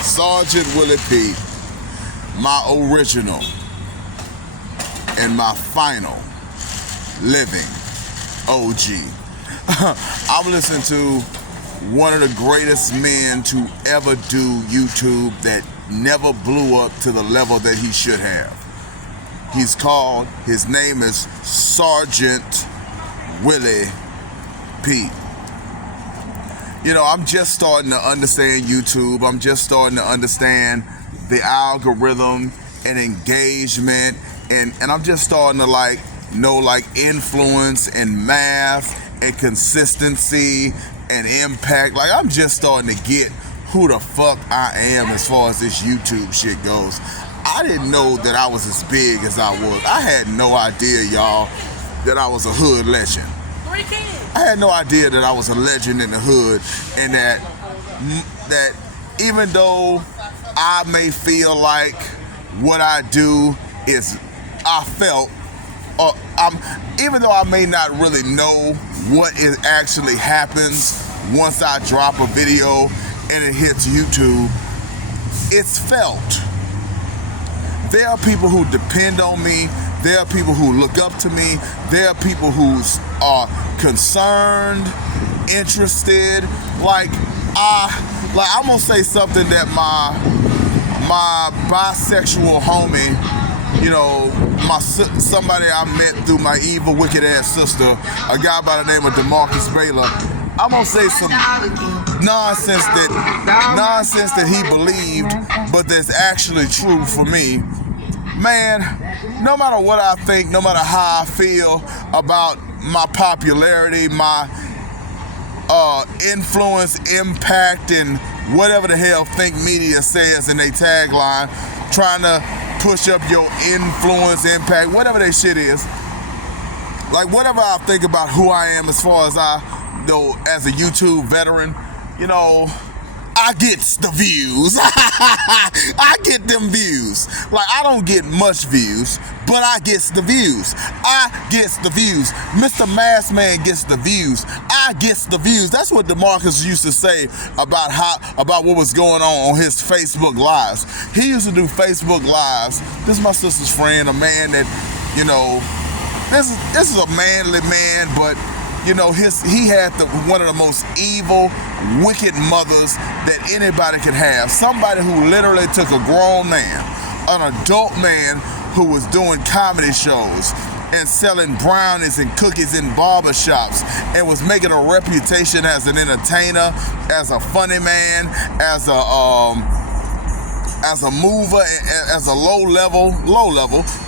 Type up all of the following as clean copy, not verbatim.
Sergeant Willie Pete, my original and my final living OG. I'm listening to one of the greatest men to ever do YouTube that never blew up to the level that he should have. His name is Sergeant Willie Pete. You know, I'm just starting to understand YouTube. I'm just starting to understand the algorithm and engagement, and I'm just starting to know influence and math and consistency and impact. Like, I'm just starting to get who the fuck I am as far as this YouTube shit goes. I didn't know that I was as big as I was. I had no idea, y'all, that I was a hood legend. 3 kids. I had no idea that I was a legend in the hood, and that even though I may feel like what I do is, even though I may not really know what it actually happens once I drop a video and it hits YouTube, it's felt. There are people who depend on me. There are people who look up to me. There are people who are concerned, interested. I'm gonna say something that my bisexual homie, you know, somebody I met through my evil, wicked ass sister, a guy by the name of DeMarcus Baylor. I'm gonna say some nonsense that he believed, but that's actually true for me. Man, no matter what I think, no matter how I feel about my popularity, my influence, impact, and whatever the hell Think Media says in their tagline, trying to push up your influence, impact, whatever that shit is. Like, whatever I think about who I am as far as as a YouTube veteran, you know, I get the views. I get them views. Like, I don't get much views, but I gets the views. I gets the views. Mr. Mask Man gets the views. I gets the views. That's what DeMarcus used to say about what was going on his Facebook Lives. He used to do Facebook Lives. This is my sister's friend, a man that, you know, this is a manly man, but you know, he had one of the most evil, wicked mothers that anybody could have. Somebody who literally took a grown man, an adult man who was doing comedy shows and selling brownies and cookies in barbershops and was making a reputation as an entertainer, as a funny man, as a mover, as a low level,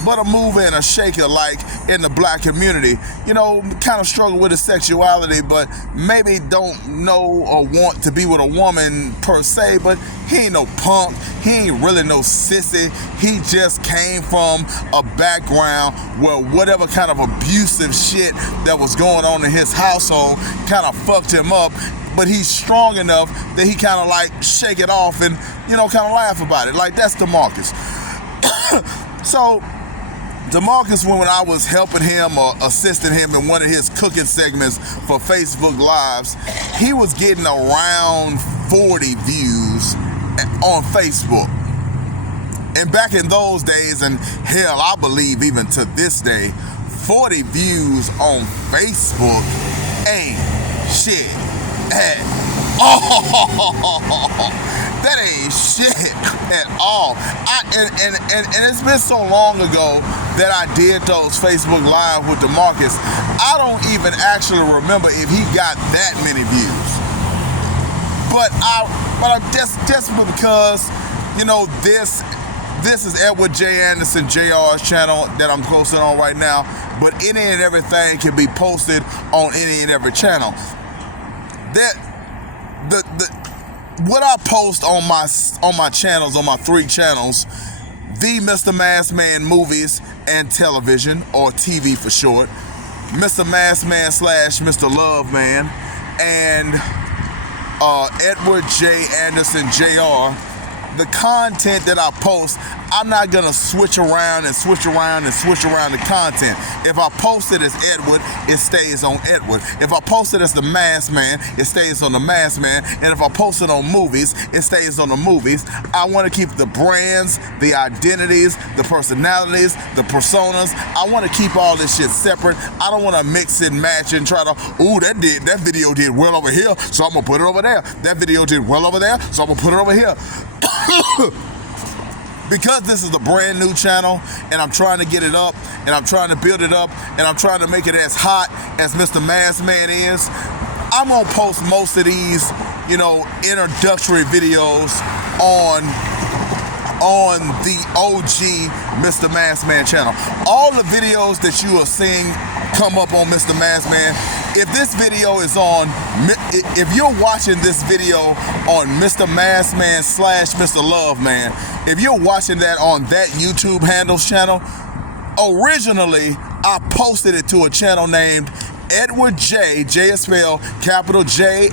but a mover and a shaker, like in the black community. You know, kind of struggle with his sexuality, but maybe don't know or want to be with a woman per se, but he ain't no punk. He ain't really no sissy. He just came from a background where whatever kind of abusive shit that was going on in his household kind of fucked him up. But he's strong enough that he kind of shake it off and, you know, kind of laugh about it. Like, that's DeMarcus. So, DeMarcus, when I was helping him or assisting him in one of his cooking segments for Facebook Lives, he was getting around 40 views on Facebook. And back in those days, and hell, I believe even to this day, 40 views on Facebook ain't shit at all. That ain't shit at all. And it's been so long ago that I did those Facebook Live with DeMarcus. I don't even actually remember if he got that many views. But I'm just because, you know, this is Edward J. Anderson Jr.'s channel that I'm posting on right now. But any and everything can be posted on any and every channel. What I post on my channels, on my 3 channels, the Mr. Mask Man Movies and Television, or TV for short, Mr. Mask Man / Mr. Love Man, and Edward J. Anderson Jr., the content that I post, I'm not gonna switch around and switch around and switch around the content. If I post it as Edward, it stays on Edward. If I post it as the Masked Man, it stays on the Masked Man. And if I post it on movies, it stays on the movies. I want to keep the brands, the identities, the personalities, the personas. I want to keep all this shit separate. I don't want to mix and match and try to, ooh, that video did well over here, so I'm gonna put it over there. That video did well over there, so I'm gonna put it over here. Because this is a brand new channel and I'm trying to get it up and I'm trying to build it up and I'm trying to make it as hot as Mr. Masked Man is, I'm gonna post most of these, you know, introductory videos on the OG Mr. Masked Man channel. All the videos that you are seeing come up on Mr. Masked Man, if this video is on, if you're watching this video on Mr. Masked Man / Mr. Love Man, if you're watching that on that YouTube handles channel, originally I posted it to a channel named Edward J is spelled capital Jaye,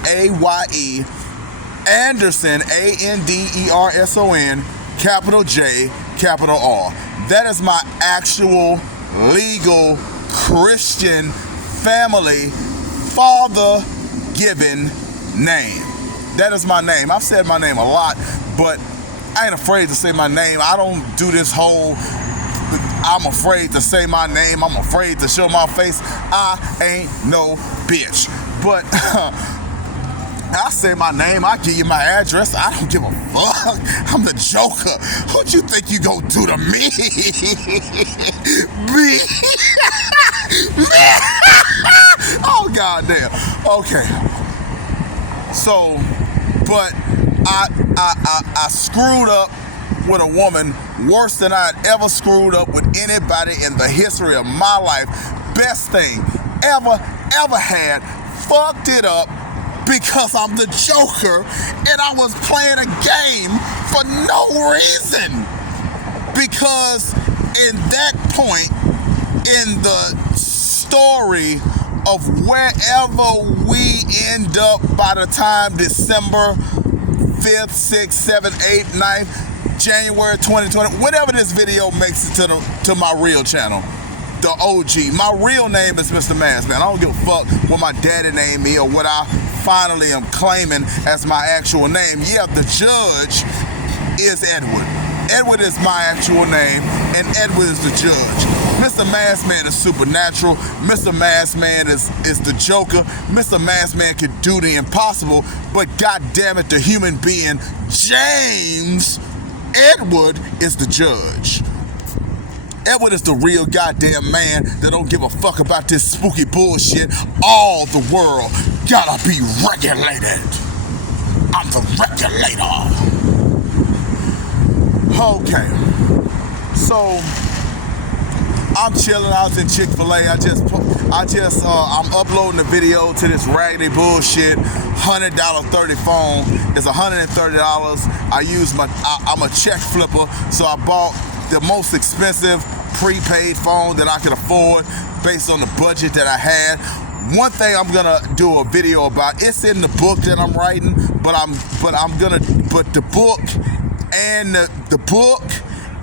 Anderson, Anderson, capital J, capital R. That is my actual legal Christian family father given name. That is my name. I've said my name a lot, but I ain't afraid to say my name. I don't do this whole I'm afraid to say my name, I'm afraid to show my face. I ain't no bitch. But I say my name, I give you my address, I don't give a fuck. I'm the Joker. What you think you gonna do to me? Me? Oh, goddamn. Okay. So, but I screwed up with a woman worse than I had ever screwed up with anybody in the history of my life. Best thing ever had. Fucked it up because I'm the Joker and I was playing a game for no reason. Because in that point in the story of wherever we end up by the time December 5th, 6th, 7th, 8th, 9th, January 2020, whenever this video makes it to my real channel, the OG. My real name is Mr. Masked Man. I don't give a fuck what my daddy named me or what I finally am claiming as my actual name. Yeah, the judge is Edward. Edward is my actual name, and Edward is the judge. Mr. Masked Man is supernatural. Mr. Masked Man is the Joker. Mr. Masked Man can do the impossible, but goddammit, the human being, James Edward, is the judge. Edward is the real goddamn man that don't give a fuck about this spooky bullshit. All the world gotta be regulated. I'm the regulator. Okay. So I'm chilling. I was in Chick-fil-A. I'm uploading the video to this raggedy bullshit $100 30 phone. It's $130. I'm a check flipper, so I bought the most expensive prepaid phone that I could afford based on the budget that I had. One thing I'm gonna do a video about, it's in the book that I'm writing, but the book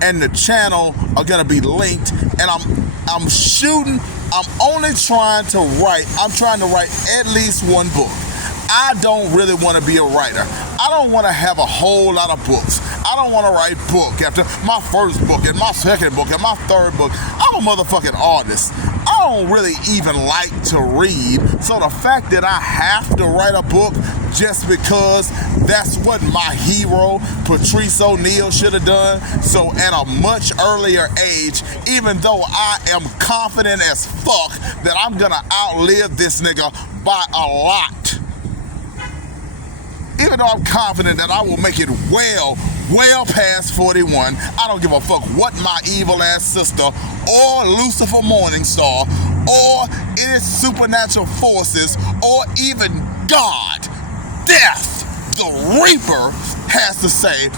and the channel are gonna be linked, and I'm trying to write at least one book. I don't really want to be a writer. I don't want to have a whole lot of books. I don't want to write book after my first book and my second book and my third book. I'm a motherfucking artist. I don't really even like to read, so the fact that I have to write a book just because that's what my hero, Patrice O'Neal, should have done, so at a much earlier age, even though I am confident as fuck that I'm gonna outlive this nigga by a lot, even though I'm confident that I will make it well past 41, I don't give a fuck what my evil ass sister or Lucifer Morningstar or any supernatural forces or even God, death, the Reaper, has to say.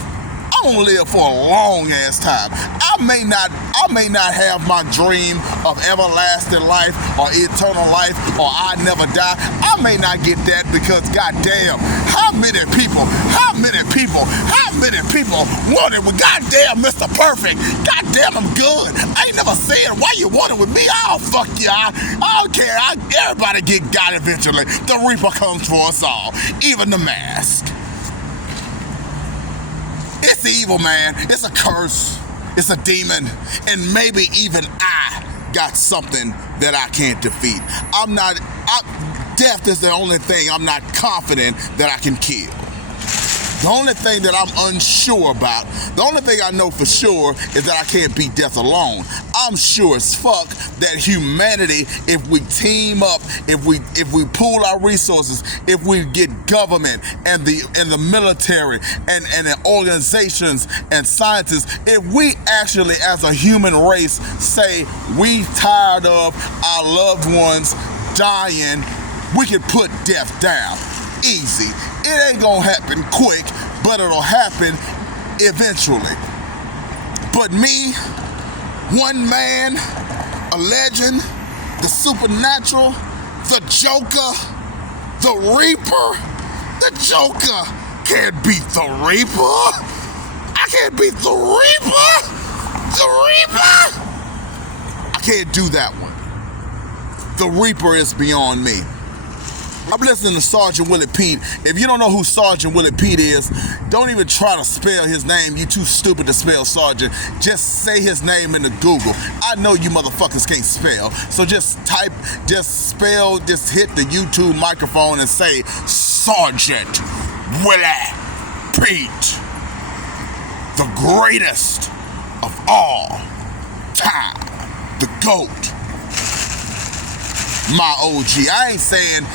I'm gonna live for a long ass time. I may not have my dream of everlasting life or eternal life or I never die. I may not get that because goddamn, How many people want it with goddamn Mr. Perfect? Goddamn, I'm good. I ain't never said why you want it with me. Oh, fuck you. I don't care. Everybody get got eventually. The Reaper comes for us all, even the mask. It's evil, man. It's a curse. It's a demon. And maybe even I got something that I can't defeat. Death is the only thing I'm not confident that I can kill. The only thing that I'm unsure about, the only thing I know for sure is that I can't beat death alone. I'm sure as fuck that humanity, if we team up, if we pool our resources, if we get government and the military and the organizations and scientists, if we actually as a human race say we tired of our loved ones dying, we can put death down. Easy. It ain't gonna happen quick, but it'll happen eventually. But me, one man, a legend, the supernatural, the Joker, the Reaper, the Joker can't beat the Reaper. I can't beat the Reaper. The Reaper. I can't do that one. The Reaper is beyond me. I'm listening to Sergeant Willie Pete. If you don't know who Sergeant Willie Pete is, don't even try to spell his name. You too stupid to spell Sergeant. Just say his name into Google. I know you motherfuckers can't spell, so just hit the YouTube microphone and say Sergeant Willie Pete, the greatest of all time, the GOAT. My OG. I ain't saying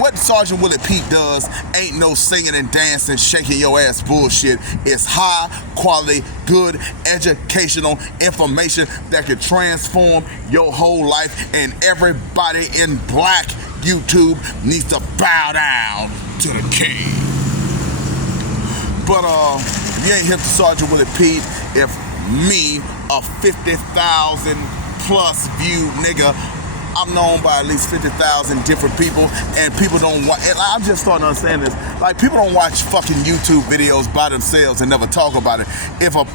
what Sergeant Willie Pete does ain't no singing and dancing, shaking your ass bullshit. It's high quality, good educational information that can transform your whole life, and everybody in black YouTube needs to bow down to the king. But if you ain't hip to Sergeant Willie Pete, if me, a 50,000 plus view nigga, I'm known by at least 50,000 different people, and people don't watch, and I'm just starting to understand this, like people don't watch fucking YouTube videos by themselves and never talk about it. If a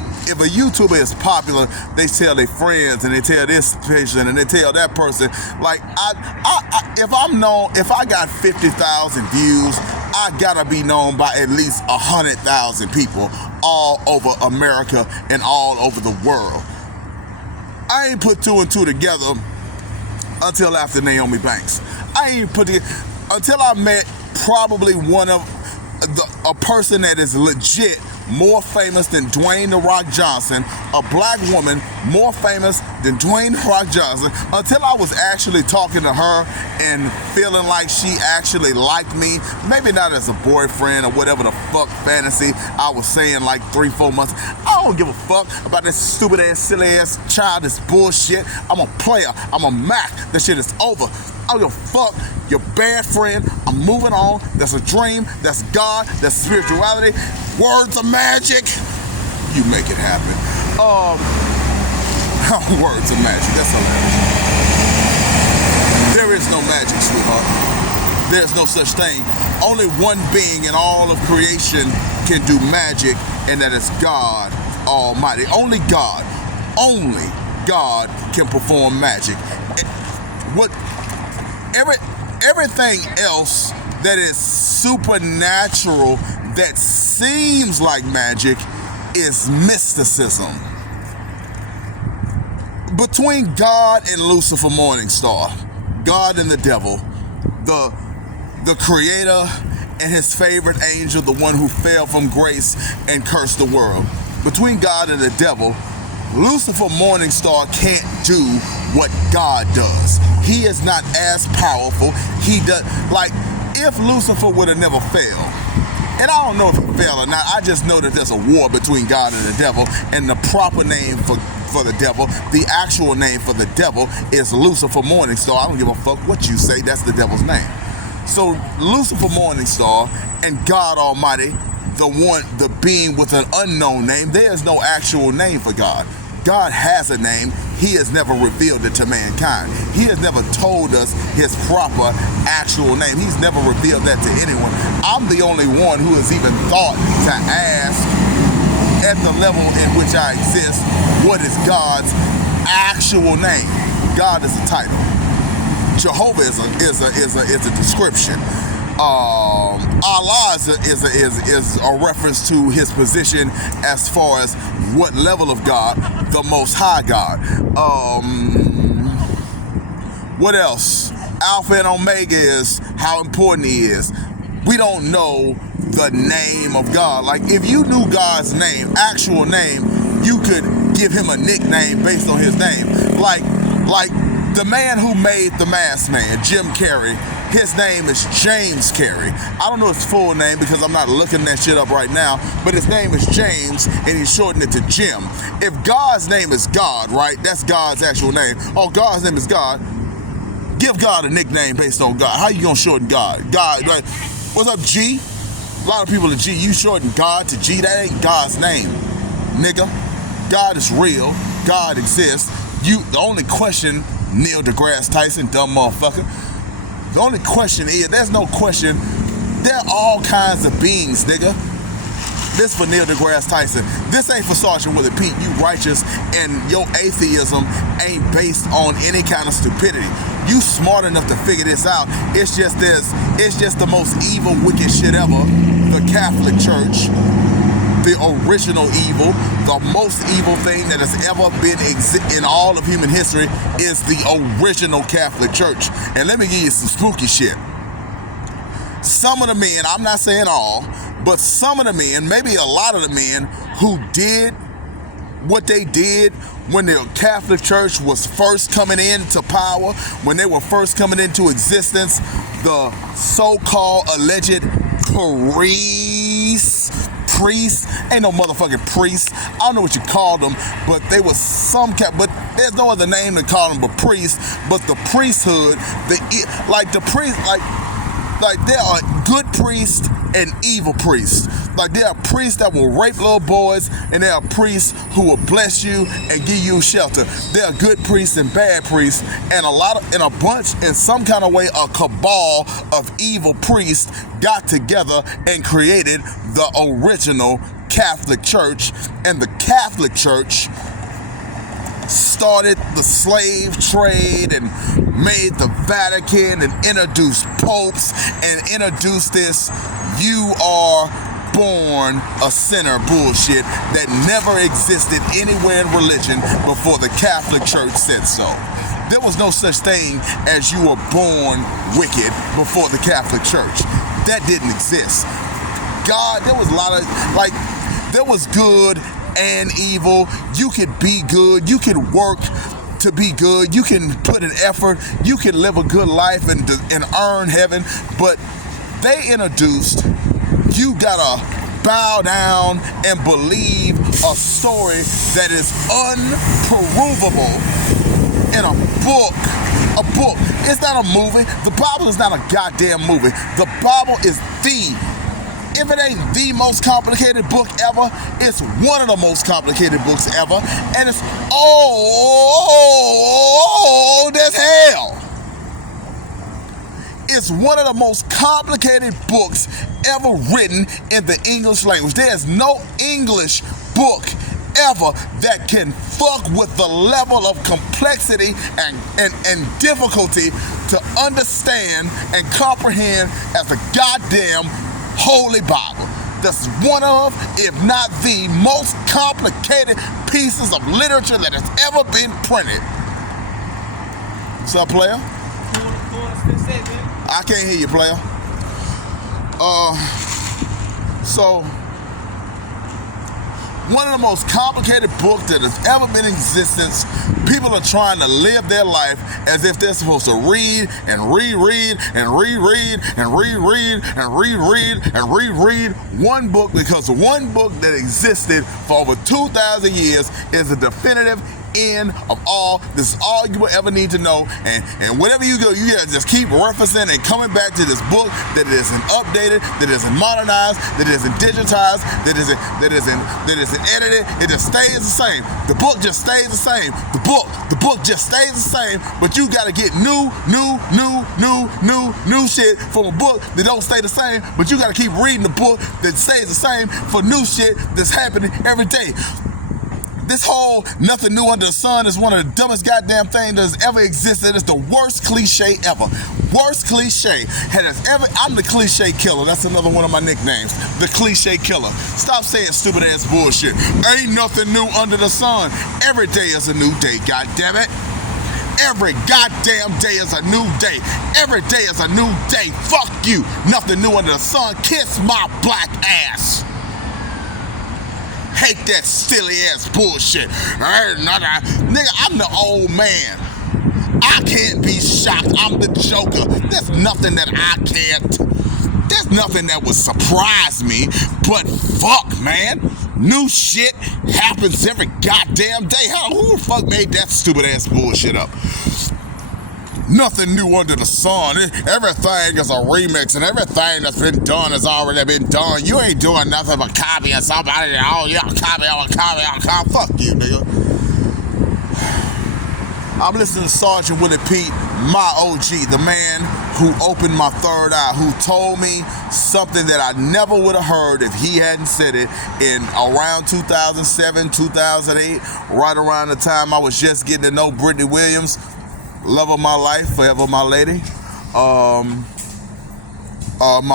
YouTuber is popular, they tell their friends and they tell this person and they tell that person. Like if I got 50,000 views, I gotta be known by at least 100,000 people all over America and all over the world. I ain't put two and two together until after Naomi Banks. I ain't put it until I met probably a person that is legit more famous than Dwayne "The Rock" Johnson, a black woman more famous than Dwayne "The Rock" Johnson, until I was actually talking to her and feeling like she actually liked me, maybe not as a boyfriend or whatever the fuck fantasy I was saying like 3-4 months. I don't give a fuck about this stupid ass, silly ass, childish bullshit. I'm a player. I'm a Mac. That shit is over. I don't give a fuck. You're bad friend. I'm moving on. That's a dream. That's God. That's spirituality. Words of magic. You make it happen. Words of magic. That's hilarious. There is no magic, sweetheart. There's no such thing. Only one being in all of creation can do magic, and that is God Almighty. Only God can perform magic. Everything else that is supernatural that seems like magic is mysticism. Between God and Lucifer Morningstar, God and the devil, the creator and his favorite angel, the one who fell from grace and cursed the world. Between God and the devil, Lucifer Morningstar can't do what God does. He is not as powerful. He does, like, if Lucifer would have never failed, and I don't know if he failed or not, I just know that there's a war between God and the devil, and the proper name for the devil, the actual name for the devil is Lucifer Morningstar. I don't give a fuck what you say, that's the devil's name. So Lucifer Morningstar and God Almighty, the being with an unknown name, there is no actual name for God. God has a name. He has never revealed it to mankind. He has never told us his proper actual name. He's never revealed that to anyone. I'm the only one who has even thought to ask at the level in which I exist, what is God's actual name? God is a title. Jehovah is a description. Allah is a reference to his position as far as what level of God, the Most High God. What else? Alpha and Omega is how important he is. We don't know the name of God. Like, if you knew God's name, actual name, you could give him a nickname based on his name. Like the man who made The Masked Man, Jim Carrey, his name is James Carrey. I don't know his full name because I'm not looking that shit up right now, but his name is James, and he shortened it to Jim. If God's name is God, right, that's God's actual name. Oh, God's name is God. Give God a nickname based on God. How you gonna shorten God? God, like, what's up, G? A lot of people are G. You shorten God to G. That ain't God's name, nigga. God is real. God exists. The only question, Neil deGrasse Tyson, dumb motherfucker. The only question is, there's no question. There are all kinds of beings, nigga. This for Neil deGrasse Tyson. This ain't for Sergeant Willie Pete. You righteous, and your atheism ain't based on any kind of stupidity. You smart enough to figure this out. It's just the most evil, wicked shit ever. The Catholic Church, the original evil, the most evil thing that has ever been in all of human history is the original Catholic Church. And let me give you some spooky shit. Some of the men, I'm not saying all, but some of the men, maybe a lot of the men who did what they did when the Catholic Church was first coming into power, when they were first coming into existence, the so-called alleged priests, ain't no motherfucking priests. I don't know what you call them, but they were but there's no other name to call them but priests. But the priesthood, like there are good priests and evil priests. Like, there are priests that will rape little boys, and there are priests who will bless you and give you shelter. There are good priests and bad priests, and in some kind of way, a cabal of evil priests got together and created the original Catholic Church. And the Catholic Church started the slave trade and made the Vatican and introduced popes and introduced this "you are born a sinner" bullshit that never existed anywhere in religion before the Catholic Church said so. There was no such thing as "you were born wicked" before the Catholic Church. That didn't exist. God, there was a lot of, there was good and evil. You could be good, you could work to be good, you can put an effort, you can live a good life and earn heaven, but they introduced, you gotta bow down and believe a story that is unprovable in a book. It's not a movie. The Bible is not a goddamn movie. The Bible is if it ain't the most complicated book ever, it's one of the most complicated books ever, and it's old as hell. It's one of the most complicated books ever written in the English language. There's no English book ever that can fuck with the level of complexity and difficulty to understand and comprehend as the goddamn Holy Bible. That's one of, if not the most complicated pieces of literature that has ever been printed. What's up, player? I can't hear you, player. So, one of the most complicated books that has ever been in existence. People are trying to live their life as if they're supposed to read and reread and reread and reread and reread and reread one book, because one book that existed for over 2,000 years is a definitive, end of all. This is all you will ever need to know. And whatever you go, you gotta just keep referencing and coming back to this book that isn't updated, that isn't modernized, that isn't digitized, that isn't edited. It just stays the same. The book just stays the same. The book just stays the same. But you gotta get new shit from a book that don't stay the same. But you gotta keep reading the book that stays the same for new shit that's happening every day. This whole nothing new under the sun is one of the dumbest goddamn things that's ever existed. It's the worst cliche ever. Worst cliche. I'm the cliche killer. That's another one of my nicknames. The cliche killer. Stop saying stupid ass bullshit. Ain't nothing new under the sun. Every day is a new day, goddammit. Every goddamn day is a new day. Every day is a new day. Fuck you. Nothing new under the sun. Kiss my black ass. Hate that silly ass bullshit. Nigga, I'm the old man. I can't be shocked. I'm the Joker. There's nothing that I can't. There's nothing that would surprise me. But fuck, man. New shit happens every goddamn day. Who the fuck made that stupid ass bullshit up? Nothing new under the sun. Everything is a remix, and everything that's been done has already been done. You ain't doing nothing but copying somebody. Oh, yeah, copy. Fuck you, nigga. I'm listening to Sergeant Willie Pete, my OG, the man who opened my third eye, who told me something that I never would have heard if he hadn't said it in around 2007, 2008, right around the time I was just getting to know Brittany Williams. Love of my life, forever my lady. My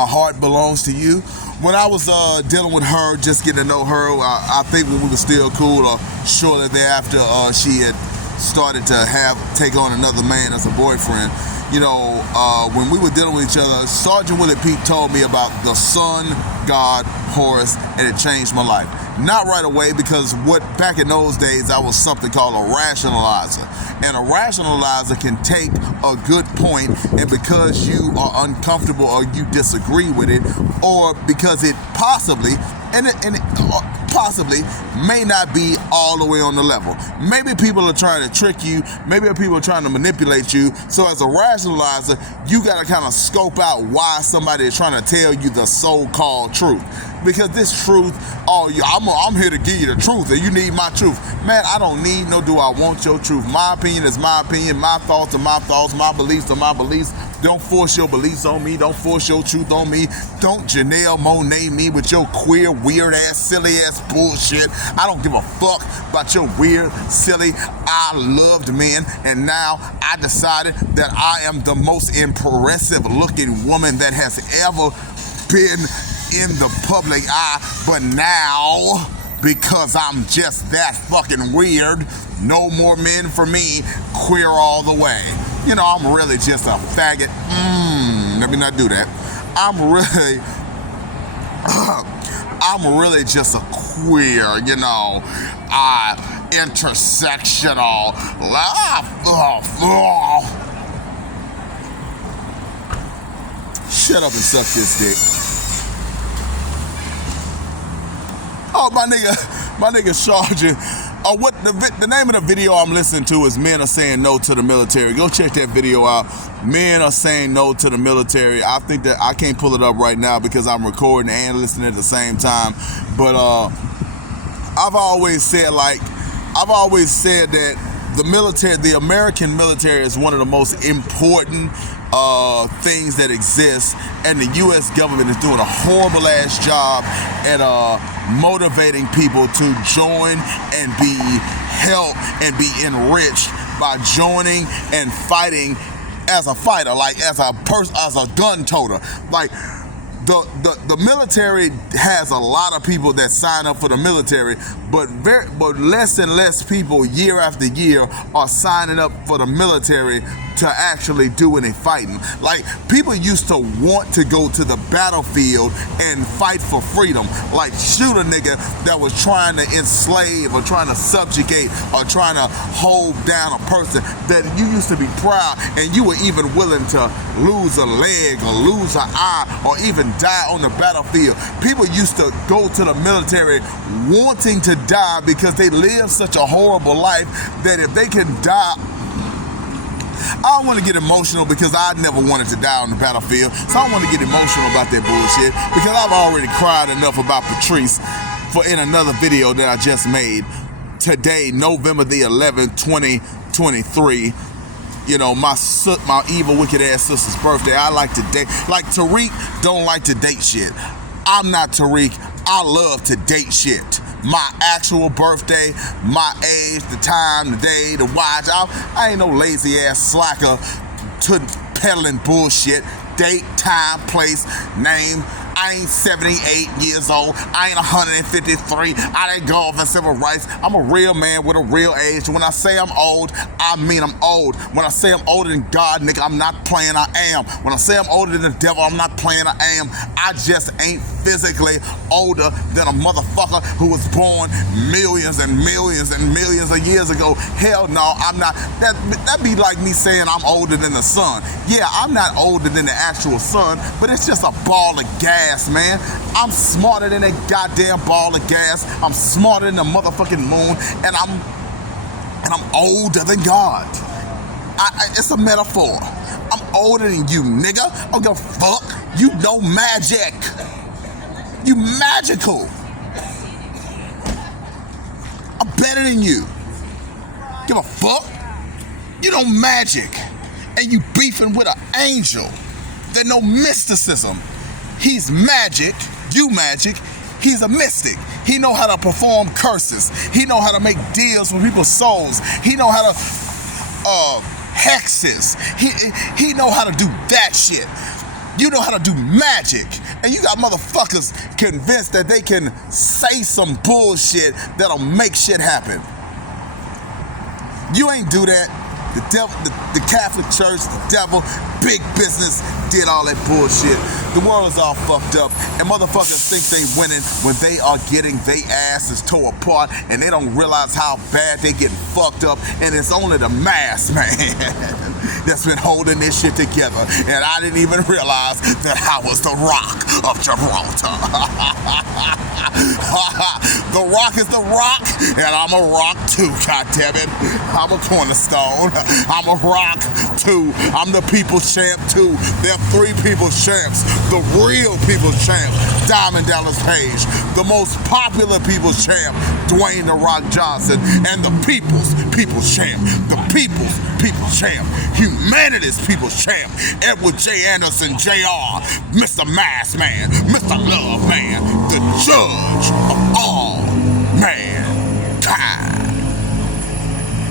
heart belongs to you. When I was dealing with her, just getting to know her, I think when we were still cool, or shortly thereafter, she had started to take on another man as a boyfriend. You know, when we were dealing with each other, Sergeant Willie Pete told me about the sun god Horus, and it changed my life. Not right away, because back in those days, I was something called a rationalizer. And a rationalizer can take a good point, and because you are uncomfortable or you disagree with it, or because it possibly may not be all the way on the level. Maybe people are trying to trick you. Maybe people are trying to manipulate you. So as a rationalizer, you got to kind of scope out why somebody is trying to tell you the so-called truth. Because this truth, I'm here to give you the truth, and you need my truth. Man, I don't need nor do I want your truth. My opinion is my opinion. My thoughts are my thoughts. My beliefs are my beliefs. Don't force your beliefs on me. Don't force your truth on me. Don't Janelle Monáe me with your queer, weird-ass, silly-ass bullshit. I don't give a fuck about your weird, silly, I loved men, and now I decided that I am the most impressive-looking woman that has ever been in the public eye. But now, because I'm just that fucking weird, no more men for me, queer all the way. You know, I'm really just a faggot. Let me not do that. I'm really just a queer, you know, intersectional. Shut up and suck this dick. Oh, my nigga Sergeant. What the name of the video I'm listening to is Men Are Saying No to the Military. Go check that video out. Men Are Saying No to the Military. I think that I can't pull it up right now because I'm recording and listening at the same time. But I've always said that the military, the American military, is one of the most important things that exist, and the U.S. government is doing a horrible ass job at motivating people to join and be helped and be enriched by joining and fighting as a fighter, like as a gun toter. Like the military has a lot of people that sign up for the military, but less and less people year after year are signing up for the military to actually do any fighting. Like, people used to want to go to the battlefield and fight for freedom. Like, shoot a nigga that was trying to enslave or trying to subjugate or trying to hold down a person that you used to be proud, and you were even willing to lose a leg or lose an eye or even die on the battlefield. People used to go to the military wanting to die because they lived such a horrible life that if they can die, I don't want to get emotional because I never wanted to die on the battlefield, so I don't want to get emotional about that bullshit because I've already cried enough about Patrice in another video that I just made today, November the 11th, 2023. You know, my evil, wicked ass sister's birthday. I like to date. Like, Tariq don't like to date shit. I'm not Tariq. I love to date shit. My actual birthday, my age, the time, the day, the watch. I ain't no lazy ass slacker to peddling bullshit. Date, time, place, name. I ain't 78 years old. I ain't 153. I ain't golf and civil rights. I'm a real man with a real age. When I say I'm old, I mean I'm old. When I say I'm older than God, nigga, I'm not playing, I am. When I say I'm older than the devil, I'm not playing, I am. I just ain't physically older than a motherfucker who was born millions and millions and millions of years ago. Hell no, I'm not. That'd be like me saying I'm older than the sun. Yeah, I'm not older than the actual sun, but it's just a ball of gas, man. I'm smarter than that goddamn ball of gas. I'm smarter than the motherfucking moon, and I'm older than God. It's a metaphor. I'm older than you, nigga. I don't give a fuck. You know magic. You magical. I'm better than you. Give a fuck. You know magic, and you beefing with an angel. There's no mysticism. He's magic, you magic, he's a mystic. He know how to perform curses. He know how to make deals with people's souls. He know how to hexes. He know how to do that shit. You know how to do magic. And you got motherfuckers convinced that they can say some bullshit that'll make shit happen. You ain't do that. The devil, the Catholic Church, the devil, big business did all that bullshit. The world is all fucked up, and motherfuckers think they winning when they are getting they asses tore apart, and they don't realize how bad they getting fucked up, and it's only the mass man that's been holding this shit together, and I didn't even realize that I was the Rock of Gibraltar. The Rock is the Rock, and I'm a rock too, goddammit. I'm a cornerstone. I'm a rock too. I'm the people's champ too. There are three people's champs. The real people's champ, Diamond Dallas Page. The most popular people's champ, Dwayne The Rock Johnson. And the people's champ. The people's champ. Humanity's people's champ, Edward J. Anderson Jr., Mr. Mass Man, Mr. Love Man, the judge of all mankind.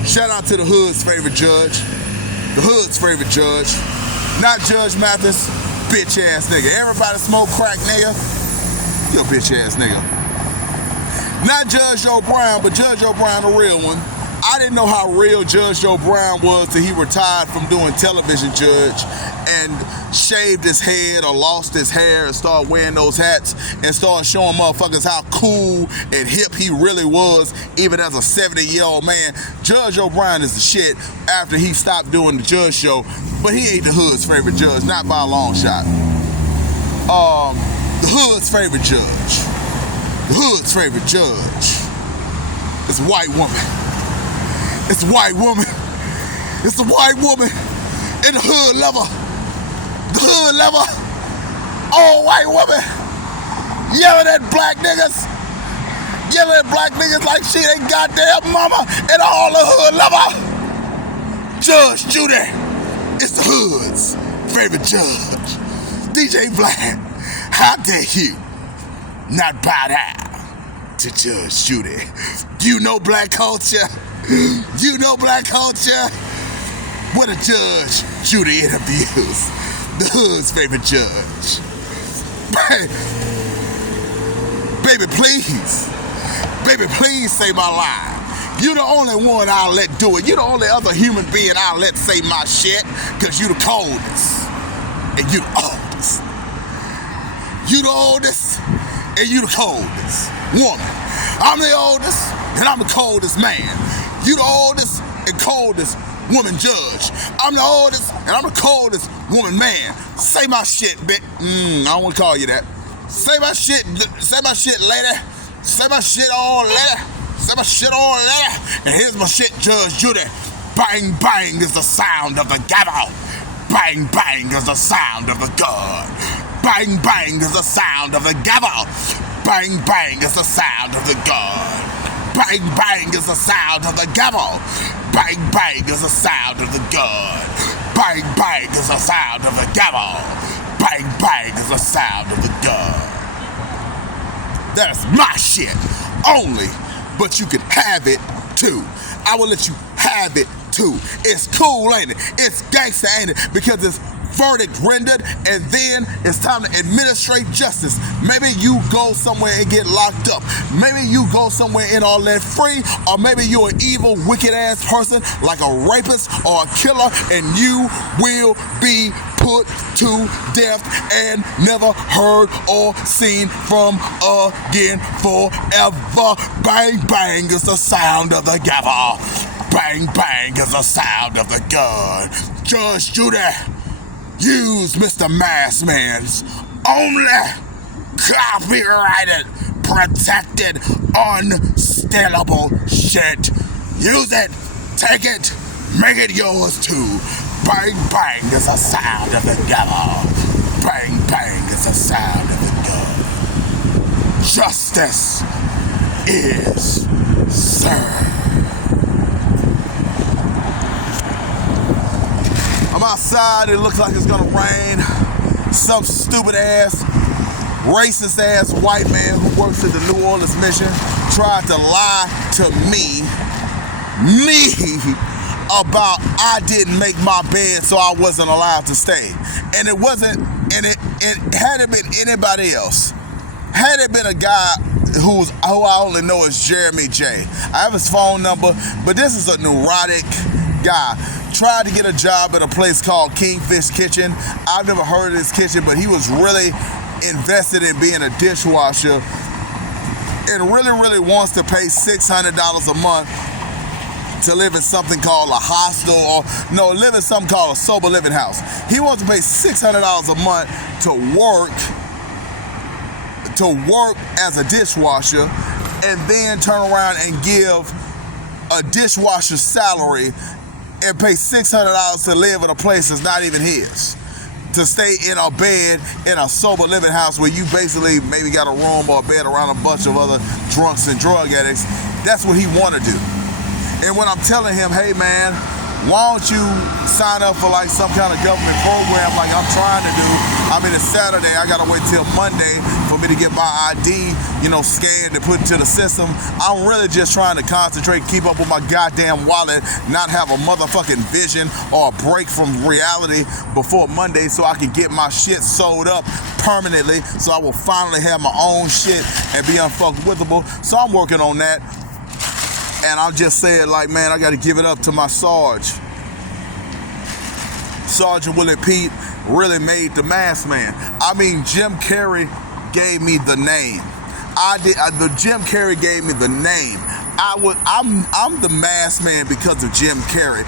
Shout out to the hood's favorite judge. The hood's favorite judge. Not Judge Mathis, bitch ass nigga. Everybody smoke crack, nigga. You a bitch ass nigga. Not Judge Joe Brown, but Judge Joe Brown, the real one. I didn't know how real Judge Joe Brown was till he retired from doing television judge and shaved his head or lost his hair and started wearing those hats and started showing motherfuckers how cool and hip he really was, even as a 70-year-old man. Judge O'Brien is the shit after he stopped doing the judge show, but he ain't the hood's favorite judge, not by a long shot. The hood's favorite judge. The hood's favorite judge is a white woman. It's a white woman. It's a white woman in the hood lover. The hood lover. All white woman. Yelling at black niggas. Yelling at black niggas like she ain't goddamn mama and all the hood lover. Judge Judy. It's the hood's favorite judge. DJ Vlad. How dare you not bow down to Judge Judy? You know black culture. You know black culture. What a Judge Judy interviews. The hood's favorite judge. Baby, please. Baby, please say my line. You the only one I'll let do it. You the only other human being I'll let say my shit, cause you the coldest. And you the oldest. You the oldest, and you the coldest woman. I'm the oldest, and I'm the coldest man. You the oldest and coldest woman judge. I'm the oldest, and I'm the coldest woman man. Say my shit, bitch. I don't want to call you that. Say my shit, lady. Say my shit on, lady. Say my shit on, lady. And here's my shit, Judge Judy. Bang, bang is the sound of the gavel. Bang, bang is the sound of the gun. Bang, bang is the sound of the gavel. Bang, bang is the sound of the gun. Bang, bang is the sound of the gavel. Bang, bang is the sound of the gun. Bang, bang is the sound of the gavel. Bang, bang is the sound of the gun. That's my shit only, but you can have it too. I will let you have it too. It's cool, ain't it? It's gangster, ain't it? Because it's verdict rendered, and then it's time to administrate justice. Maybe you go somewhere and get locked up. Maybe you go somewhere and are let free, or maybe you're an evil, wicked ass person like a rapist or a killer, and you will be put to death and never heard or seen from again forever. Bang, bang is the sound of the gavel. Bang, bang is the sound of the gun. Judge Judy, use Mr. Maskman's only copyrighted, protected, unstealable shit. Use it, take it, make it yours too. Bang, bang is the sound of the gavel. Bang, bang is the sound of the gun. Justice is served. I'm outside, it looks like it's gonna rain. Some stupid ass, racist ass white man who works at the New Orleans mission tried to lie to me about I didn't make my bed so I wasn't allowed to stay. And it wasn't, and it had it been anybody else, had it been a guy who I only know as Jeremy J. I have his phone number, but this is a neurotic guy. Tried to get a job at a place called Kingfish Kitchen. I've never heard of this kitchen, but he was really invested in being a dishwasher and really wants to pay $600 a month to live in something called a hostel, or no, live in something called a sober living house. He wants to pay $600 a month to work as a dishwasher, and then turn around and give a dishwasher's salary and pay $600 to live in a place that's not even his. To stay in a bed in a sober living house where you basically maybe got a room or a bed around a bunch of other drunks and drug addicts. That's what he want to do. And when I'm telling him, hey man, why don't you sign up for like some kind of government program like I'm trying to do? I mean, it's Saturday, I gotta wait till Monday for me to get my ID, scanned and put into the system. I'm really just trying to concentrate, keep up with my goddamn wallet, not have a motherfucking vision or a break from reality before Monday so I can get my shit sold up permanently so I will finally have my own shit and be unfuckwithable. So I'm working on that. And I'm just saying, like, man, I got to give it up to my Sarge. Sergeant Willie Pete really made the Mask Man. I mean, Jim Carrey gave me the name. Jim Carrey gave me the name. I'm the Mask Man because of Jim Carrey.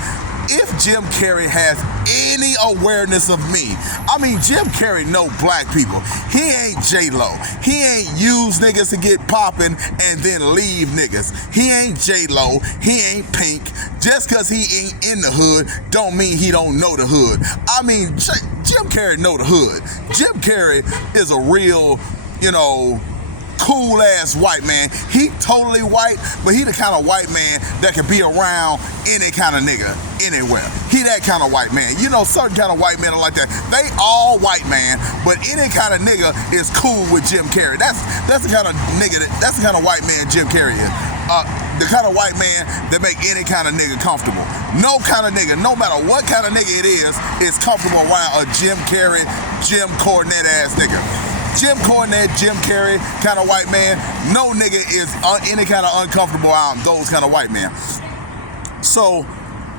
If Jim Carrey has any awareness of me, I mean, Jim Carrey know black people. He ain't J-Lo. He ain't use niggas to get popping and then leave niggas. He ain't J-Lo. He ain't Pink. Just because he ain't in the hood don't mean he don't know the hood. I mean, Jim Carrey know the hood. Jim Carrey is a real, cool ass white man. He totally white, but he the kind of white man that can be around any kind of nigga anywhere. He that kind of white man. Certain kind of white men are like that. They all white man, but any kind of nigga is cool with Jim Carrey. That's the kind of nigga. That's the kind of white man Jim Carrey is. The kind of white man that make any kind of nigga comfortable. No kind of nigga, no matter what kind of nigga it is comfortable around a Jim Carrey, Jim Cornette ass nigga. Jim Cornette, Jim Carrey kind of white man. No nigga is any kind of uncomfortable around those kind of white men. So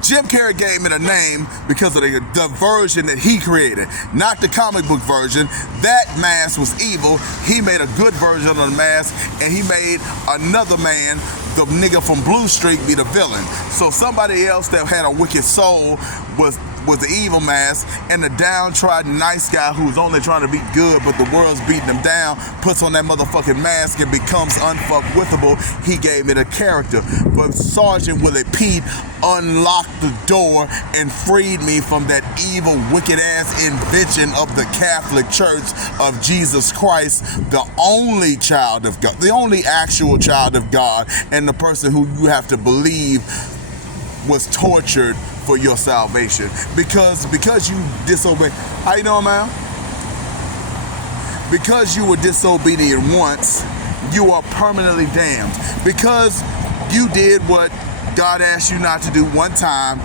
Jim Carrey gave me the name because of the version that he created, not the comic book version. That mask was evil. He made a good version of the mask, and he made another man, the nigga from Blue Streak, be the villain. So somebody else that had a wicked soul was the evil mask, and the downtrodden nice guy who's only trying to be good but the world's beating him down puts on that motherfucking mask and becomes unfuckwithable. He gave me the character. But Sergeant Willie Pete unlocked the door and freed me from that evil, wicked ass invention of the Catholic Church of Jesus Christ, the only child of God, the only actual child of God, and the person who you have to believe was tortured for your salvation because you disobeyed. How you doing, man? Because you were disobedient once, you are permanently damned. Because you did what God asked you not to do one time,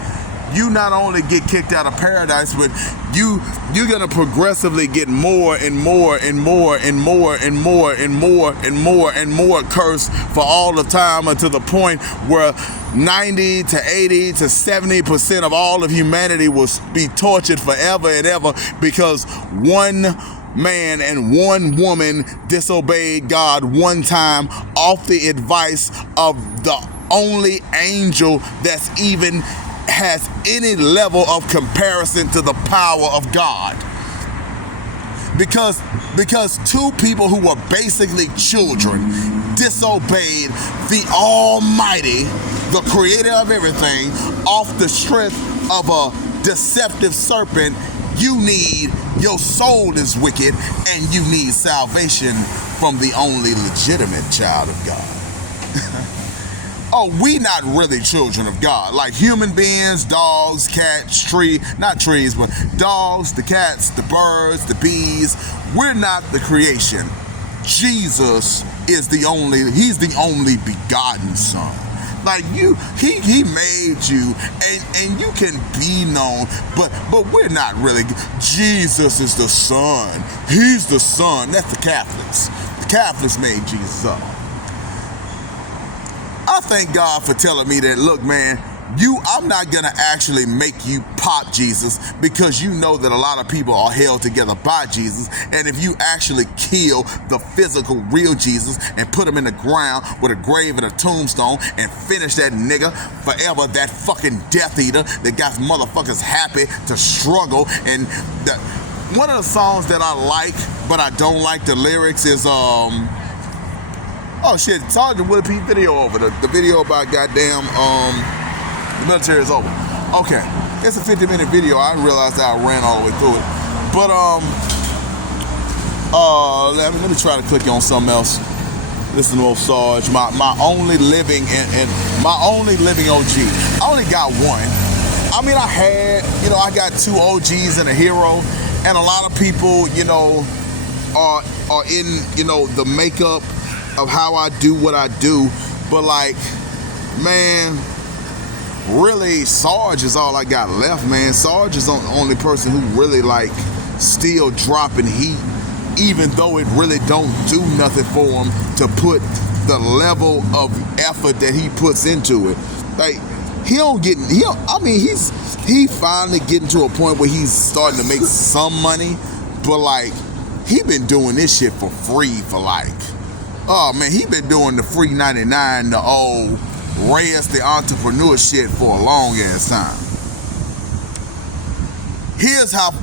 you not only get kicked out of paradise, but you're gonna progressively get more and more and more and more and more and more and more and more cursed for all the time, until the point where 90 to 80 to 70% of all of humanity will be tortured forever and ever because one man and one woman disobeyed God one time off the advice of the only angel that's even has any level of comparison to the power of God. Because two people who were basically children disobeyed the Almighty, the creator of everything, off the strength of a deceptive serpent. Your soul is wicked, and you need salvation from the only legitimate child of God. Oh, we not really children of God. Like human beings, dogs, cats, not trees, but dogs, the cats, the birds, the bees. We're not the creation. Jesus is he's the only begotten son. Like he made you, and you can be known, but we're not really. Jesus is the son. He's the son. That's the Catholics. The Catholics made Jesus up. I thank God for telling me that, look, man, I'm not gonna actually make you pop Jesus, because you know that a lot of people are held together by Jesus, and if you actually kill the physical real Jesus and put him in the ground with a grave and a tombstone and finish that nigga forever, that fucking Death Eater that got motherfuckers happy to struggle. And one of the songs that I like but I don't like the lyrics is oh shit, Sergeant Willie Pete video over. The video about goddamn the military is over. Okay, it's a 50-minute video. I realized that I ran all the way through it. But let me try to click on something else. Listen to old Sarge, my only living and my only living OG. I only got one. I mean, I got two OGs and a hero, and a lot of people, are in, the makeup of how I do what I do, but like, man, really, Sarge is all I got left, man. Sarge is the only person who really like still dropping heat, even though it really don't do nothing for him to put the level of effort that he puts into it. Like, he finally getting to a point where he's starting to make some money, but like, he been doing this shit for free for like, oh man, he been doing the free 99, the old Reyes the entrepreneur shit for a long ass time. Here's how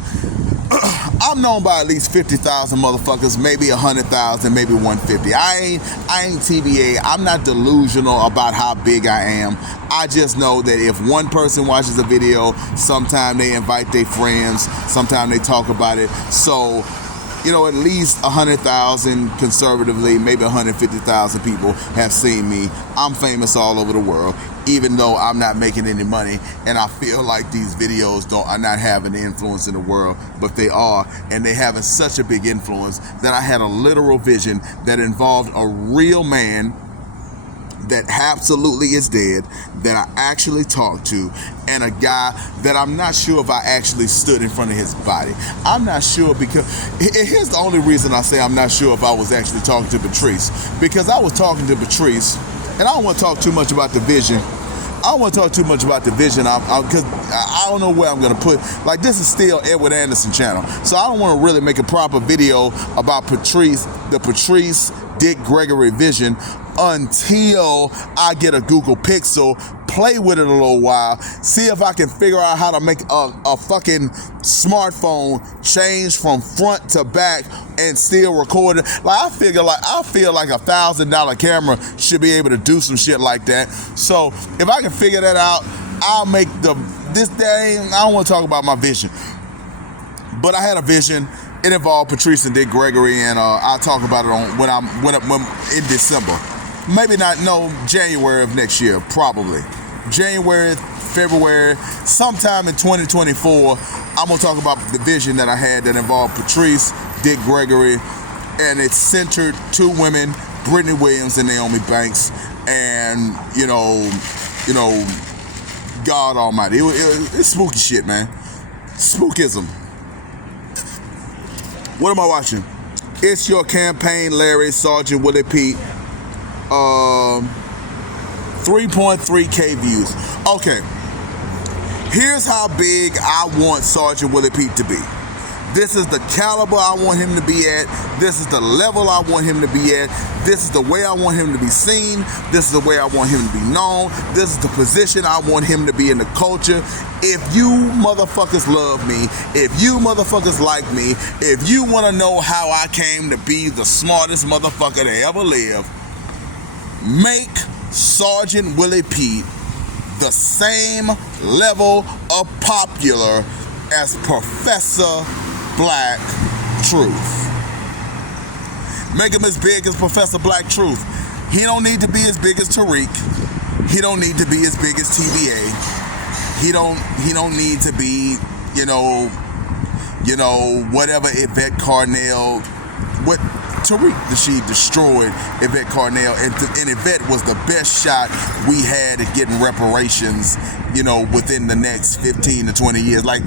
I'm known by at least 50,000 motherfuckers, maybe 100,000, maybe 150. I ain't TBA. I'm not delusional about how big I am. I just know that if one person watches a video, sometime they invite their friends, sometime they talk about it. So, at least 100,000 conservatively, maybe 150,000 people have seen me. I'm famous all over the world, even though I'm not making any money, and I feel like these videos are not having influence in the world, but they are, and they having such a big influence that I had a literal vision that involved a real man that absolutely is dead, that I actually talked to, and a guy that I'm not sure if I actually stood in front of his body. I'm not sure because, here's the only reason I say I'm not sure if I was actually talking to Patrice, because I was talking to Patrice, and I don't want to talk too much about the vision. I don't want to talk too much about the vision because I don't know where I'm going to put. Like, this is still Edward Anderson channel. So I don't want to really make a proper video about the Patrice Dick Gregory vision until I get a Google Pixel, play with it a little while, see if I can figure out how to make a fucking smartphone change from front to back and still record it. Like, I feel like $1,000 camera should be able to do some shit like that. So if I can figure that out, I'll make this day. I don't want to talk about my vision, but I had a vision. It involved Patrice and Dick Gregory, and I'll talk about it when in December. Maybe not, no, January of next year, probably. January, February, sometime in 2024, I'm gonna talk about the vision that I had that involved Patrice, Dick Gregory, and it's centered two women, Brittany Williams and Naomi Banks, and you know, God Almighty. It's spooky shit, man. Spookism. What am I watching? It's Your Campaign, Larry, Sergeant Willie Pete. 3.3K views. Okay. Here's how big I want Sergeant Willie Pete to be. This is the caliber I want him to be at. This is the level I want him to be at. This is the way I want him to be seen. This is the way I want him to be known. This is the position I want him to be in the culture. If you motherfuckers love me, if you motherfuckers like me, if you want to know how I came to be the smartest motherfucker to ever live, make Sergeant Willie Pete the same level of popular as Professor Black Truth. Make him as big as Professor Black Truth. He don't need to be as big as Tariq. He don't need to be as big as TVA. He don't need to be, whatever Yvette Carnell, what Tariq, she destroyed Yvette Carnell, and Yvette was the best shot we had at getting reparations, within the next 15 to 20 years. Like,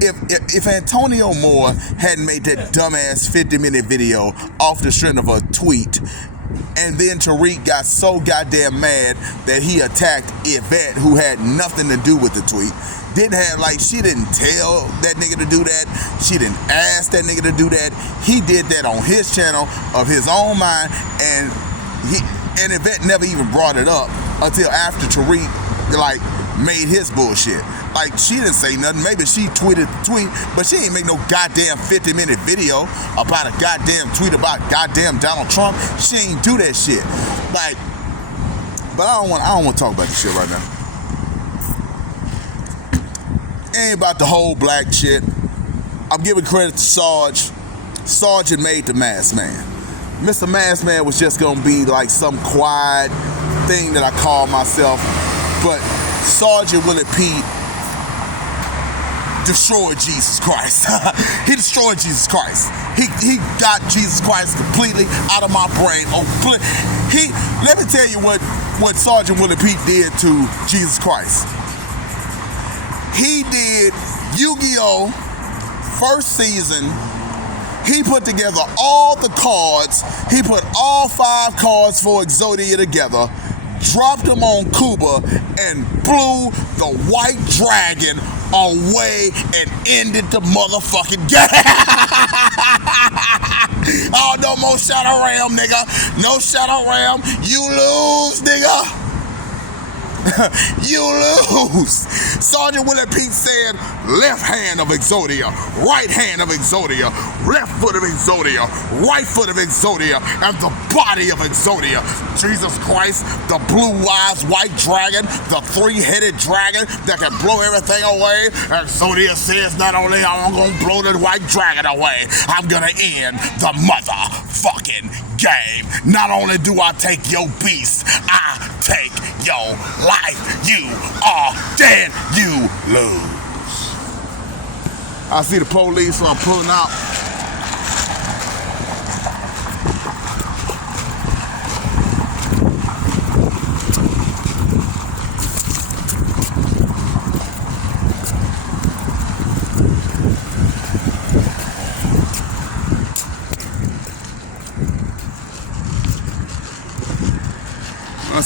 if Antonio Moore hadn't made that dumbass 50-minute video off the strength of a tweet, and then Tariq got so goddamn mad that he attacked Yvette, who had nothing to do with the tweet. She didn't tell that nigga to do that. She didn't ask that nigga to do that. He did that on his channel of his own mind, and Yvette never even brought it up until after Tariq made his bullshit. Like, she didn't say nothing. Maybe she tweeted the tweet, but she ain't make no goddamn 50-minute video about a goddamn tweet about goddamn Donald Trump. She ain't do that shit. But I don't want to talk about this shit right now. Ain't about the whole black shit. I'm giving credit to Sarge. Sergeant made the Masked Man. Mr. Masked Man was just gonna be like some quiet thing that I call myself, but Sergeant Willie Pete destroyed Jesus Christ. He destroyed Jesus Christ. He got Jesus Christ completely out of my brain. Let me tell you what Sergeant Willie Pete did to Jesus Christ. He did Yu-Gi-Oh! First season. He put together all the cards. He put all 5 cards for Exodia together, dropped them on Cuba, and blew the white dragon away and ended the motherfucking game. Oh, no more Shadow Ram, nigga. No Shadow Ram. You lose, nigga. You lose. Sergeant Willie Pete said, left hand of Exodia, right hand of Exodia, left foot of Exodia, right foot of Exodia, and the body of Exodia. Jesus Christ, the blue eyes white dragon, the 3-headed dragon that can blow everything away. Exodia says, not only am I gonna blow the white dragon away, I'm gonna end the motherfucking game. Not only do I take your beast, I take your life. You are dead. You lose. I see the police, so I'm pulling out.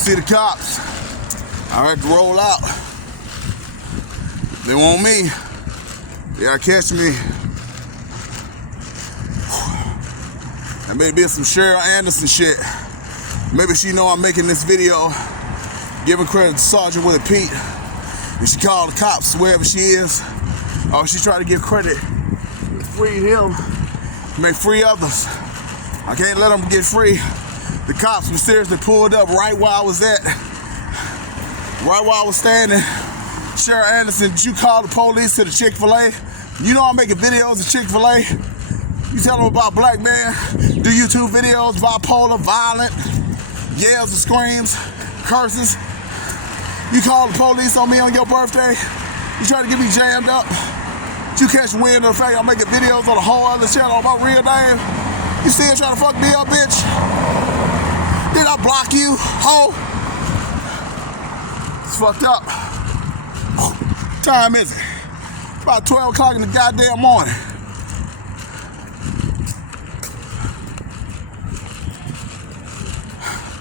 see the cops. I had to roll out. They want me. They gotta catch me. That may be some Cheryl Anderson shit. Maybe she know I'm making this video. Giving credit to Sergeant Willie Pete. And she called the cops wherever she is. Or she tried to give credit. Free him. May free others. I can't let them get free. The cops mysteriously pulled up right where I was at. Right where I was standing. Cheryl Anderson, did you call the police to the Chick-fil-A? You know I'm making videos of Chick-fil-A. You tell them about black man, do YouTube videos, bipolar, violent, yells and screams, curses. You call the police on me on your birthday. You try to get me jammed up. You catch wind of the fact I'm making videos on a whole other channel on my real name. You still trying to fuck me up, bitch? Did I block you, hoe? It's fucked up. What time is it? About 12 o'clock in the goddamn morning.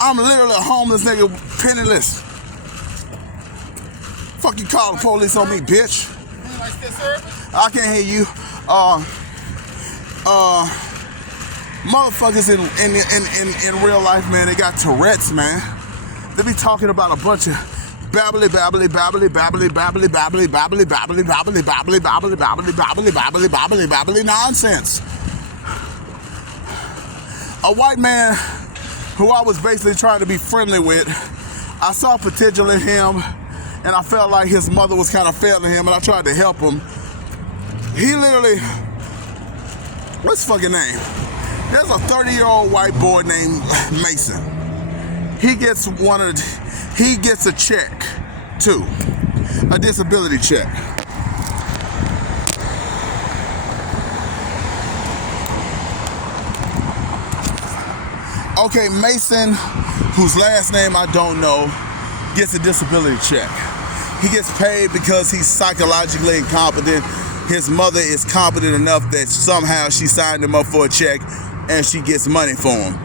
I'm literally a homeless nigga, penniless. Fuck you call the police on me, bitch. I can't hear you. Motherfuckers in real life, man, they got Tourette's, man. They be talking about a bunch of babbly nonsense. A white man who I was basically trying to be friendly with, I saw potential in him, and I felt like his mother was kind of failing him, and I tried to help him. He literally, what's his fucking name? There's a 30-year-old white boy named Mason. He gets a check too, a disability check. Okay, Mason, whose last name I don't know, gets a disability check. He gets paid because he's psychologically incompetent. His mother is competent enough that somehow she signed him up for a check and she gets money for him.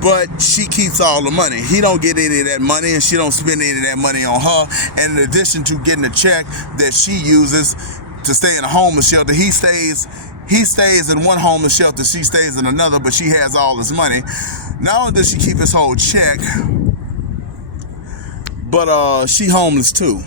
But she keeps all the money. He don't get any of that money and she don't spend any of that money on her. And in addition to getting a check that she uses to stay in a homeless shelter, he stays in one homeless shelter, she stays in another, but she has all his money. Not only does she keep his whole check, but she homeless too.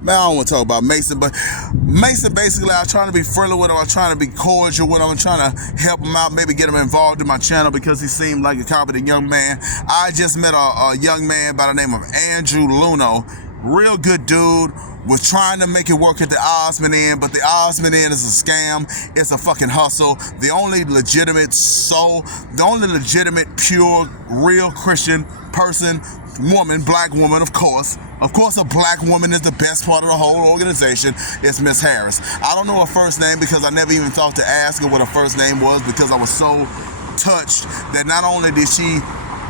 Man, I don't want to talk about Mason, but Mason, basically, I'm trying to be friendly with him. I'm trying to be cordial with him. I'm trying to help him out, maybe get him involved in my channel because he seemed like a competent young man. I just met a young man by the name of Andrew Luno. Real good dude. Was trying to make it work at the Osmond Inn, but the Osmond Inn is a scam. It's a fucking hustle. The only legitimate pure, real Christian person, woman, black woman, of course. Of course, a black woman is the best part of the whole organization. It's Miss Harris. I don't know her first name because I never even thought to ask her what her first name was because I was so touched that not only did she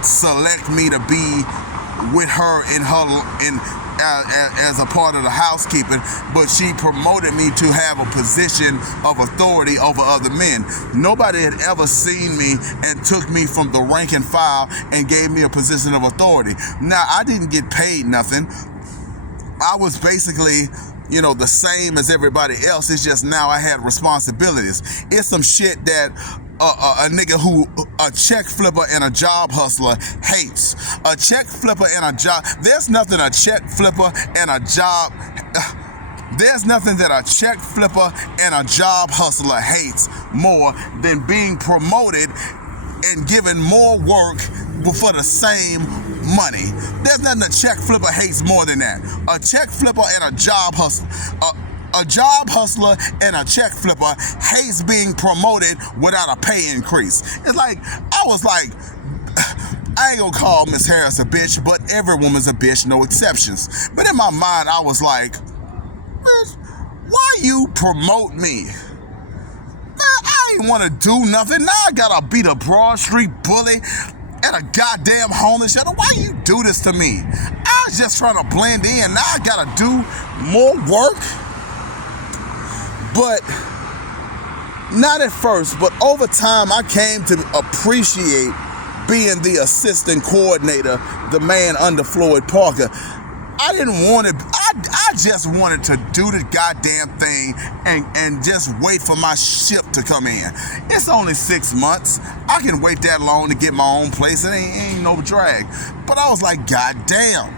select me to be with her as a part of the housekeeping, but she promoted me to have a position of authority over other men. Nobody had ever seen me and took me from the rank and file and gave me a position of authority. Now, I didn't get paid nothing. I was basically, the same as everybody else. It's just now I had responsibilities. It's some shit that a nigga a check flipper and a job hustler hates. A check flipper and a job, there's nothing a check flipper and a job, there's nothing that a check flipper and a job hustler hates more than being promoted and given more work for the same money. There's nothing a check flipper hates more than that. A check flipper and a job hustler, a job hustler and a check flipper hates being promoted without a pay increase. It's like, I was like, I ain't gonna call Miss Harris a bitch, but every woman's a bitch, no exceptions. But in my mind, I was like, bitch, why you promote me? Man, I ain't wanna do nothing. Now I gotta beat a Broad Street bully at a goddamn homeless shelter. Why you do this to me? I was just trying to blend in. Now I gotta do more work. But not at first, but over time, I came to appreciate being the assistant coordinator, the man under Floyd Parker. I didn't want to, I just wanted to do the goddamn thing and just wait for my ship to come in. It's only 6 months. I can wait that long to get my own place. It ain't no drag. But I was like, goddamn.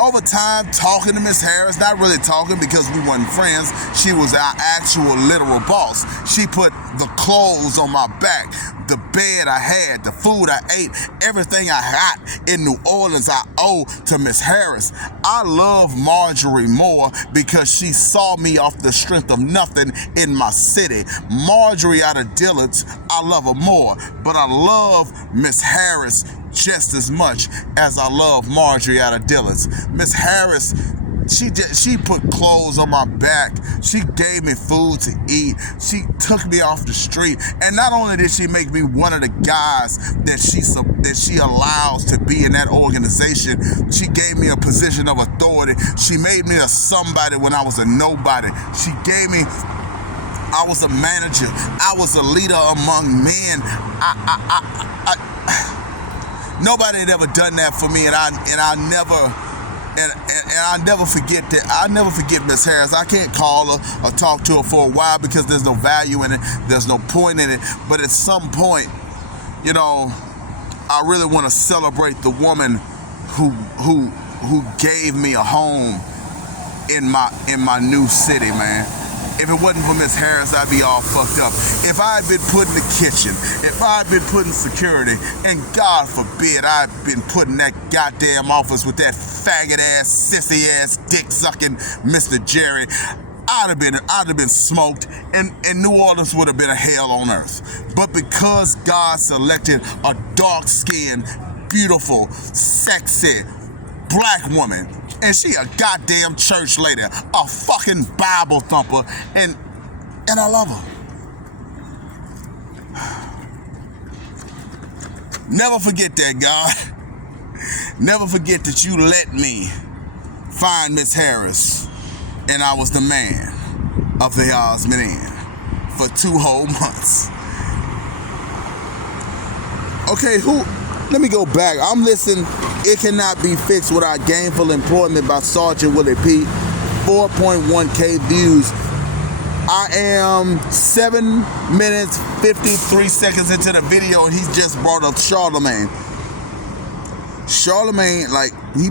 Over time, talking to Miss Harris, not really talking because we weren't friends. She was our actual literal boss. She put the clothes on my back, the bed I had, the food I ate, everything I got in New Orleans I owe to Miss Harris. I love Marjorie more because she saw me off the strength of nothing in my city. Marjorie out of Dillard's, I love her more, but I love Miss Harris just as much as I love Marjorie out of Dillard's. Miss Harris, she put clothes on my back. She gave me food to eat. She took me off the street. And not only did she make me one of the guys that she allows to be in that organization, she gave me a position of authority. She made me a somebody when I was a nobody. She gave me, I was a manager. I was a leader among men. Nobody had ever done that for me, and I never forget that. I never forget Miss Harris. I can't call her or talk to her for a while because there's no value in it. There's no point in it. But at some point, you know, I really want to celebrate the woman who gave me a home in my new city, man. If it wasn't for Miss Harris, I'd be all fucked up. If I had been put in the kitchen, if I had been put in security, and God forbid I'd been put in that goddamn office with that faggot-ass, sissy-ass, dick-sucking Mr. Jerry, I'd have been smoked, and New Orleans would have been a hell on earth. But because God selected a dark-skinned, beautiful, sexy, black woman, and she a goddamn church lady, a fucking Bible thumper, and I love her. Never forget that, God. Never forget that you let me find Miss Harris, and I was the man of the Osmond Inn for 2 whole months. Okay, let me go back. I'm listening. It Cannot Be Fixed Without Gainful Employment by Sergeant Willie Pete. 4.1K views. I am 7 minutes, 53 seconds into the video, and he just brought up Charlemagne. Charlemagne, like, he...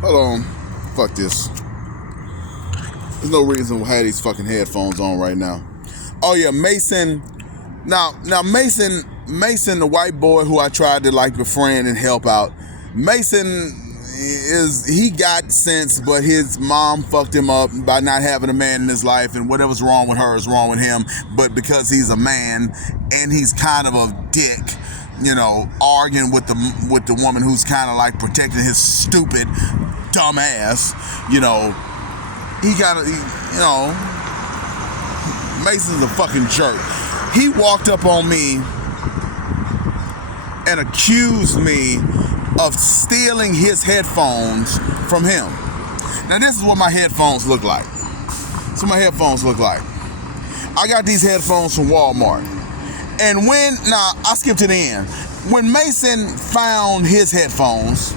Hold on. Fuck this. There's no reason to have these fucking headphones on right now. Oh yeah, Mason. Now Mason, the white boy who I tried to like befriend and help out. Mason he got sense, but his mom fucked him up by not having a man in his life, and whatever's wrong with her is wrong with him. But because he's a man and he's kind of a dick, you know, arguing with the woman who's kind of like protecting his stupid, dumb ass, you know, Mason's a fucking jerk. He walked up on me and accused me of stealing his headphones from him. Now this is what my headphones look like. I got these headphones from Walmart. And I skipped to the end. When Mason found his headphones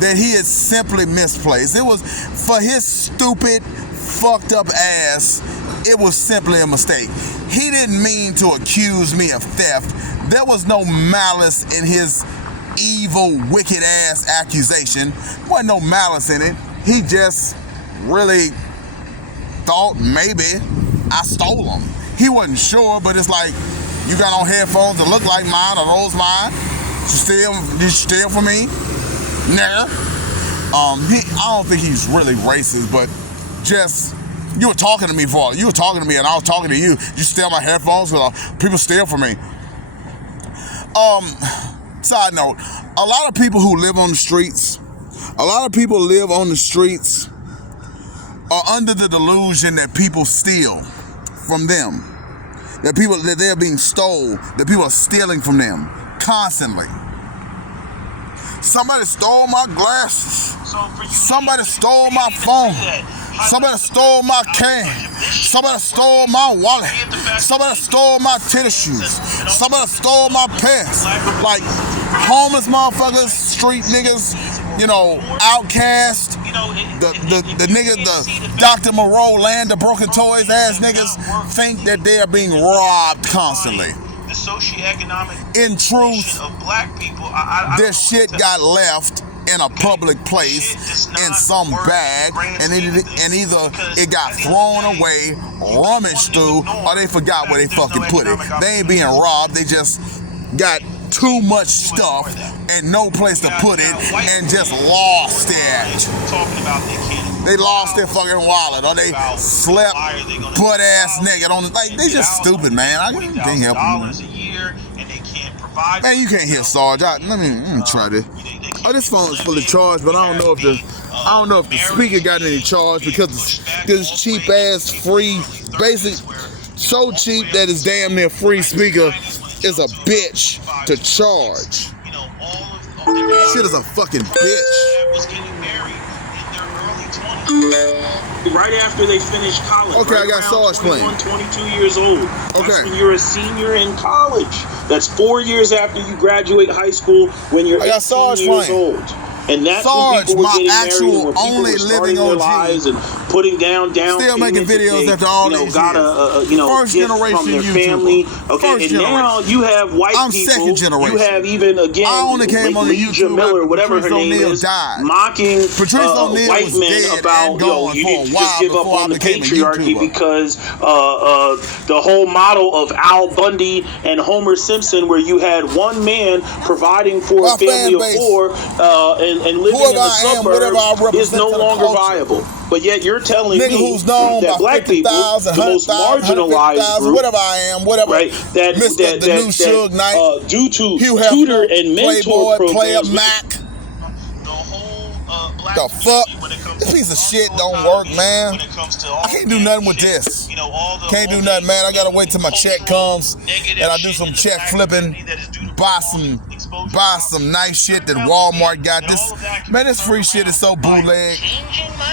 that he had simply misplaced, it was for his stupid, fucked up ass, it was simply a mistake. He didn't mean to accuse me of theft. There was no malice in his evil, wicked ass accusation. There wasn't no malice in it. He just really thought maybe I stole them. He wasn't sure, but it's like, you got on headphones that look like mine, are those mine? Did you steal from me? Nah. I don't think he's really racist, but just, you were talking to me and I was talking to you. You steal my headphones because people steal from me. Side note, a lot of people who live on the streets A lot of people live on the streets or under the delusion that people steal from them. That they're being stole, that people are stealing from them constantly. Somebody stole my glasses. Somebody stole my phone. Somebody stole my cash. Somebody stole my wallet. Somebody stole my tennis shoes. Somebody stole my pants. Like homeless motherfuckers, street niggas, you know, outcast, the niggas, the Dr. Moreau land of broken toys ass niggas think that they are being robbed constantly. The socioeconomic in truth, of black people, this shit got left in a public place in some bag, and either it got thrown away, rummaged through, or they forgot where they fucking put it. They ain't being robbed, they just got too much stuff and no place to put it and just lost it. They lost their fucking wallet, or they slept butt ass naked on the, like, they just stupid, man. I can't help them. Man, you can't hear Sarge. Let me try this. Oh, this phone is fully charged, but I don't know if the speaker got any charge because this cheap ass free basic, so cheap that it's damn near free speaker is a bitch to charge. Shit is a fucking bitch. Right after they finish college. Okay, I got Sarge playing. 22 years old. Okay. That's when you're a senior in college. That's 4 years after you graduate high school when you're 18 years old. And that's Sarge, when people were my getting actual married and when people only were starting living their OG. lives and putting down Still making videos after all these got years. a First gift generation from their YouTuber. family. Okay, First and generation. now you have white I'm people. second generation. You have even again I only came on the YouTube Miller, after whatever her Patrice name O'Neal is, died. mocking Patrice O'Neal white was men dead about, and gone you for need a to while just give up before I on the became a patriarchy YouTuber. because the whole model of Al Bundy and Homer Simpson, where you had one man providing for My a family of fan base, four and living in the suburbs is no longer viable. But yet you're telling nigga me who's known that by black people, 50,000, the most 100,000, marginalized group, whatever I am, whatever, right? That Mr. the new Suge Knight, due to Hugh tutor Hefner, and mentor Playboy, Player programs, Mac, the fuck? This piece of shit don't work, man. I can't do nothing with this. Can't do nothing, man. I gotta wait till my check comes and I do some check flipping, buy some nice shit that Walmart got. This free shit is so bootleg.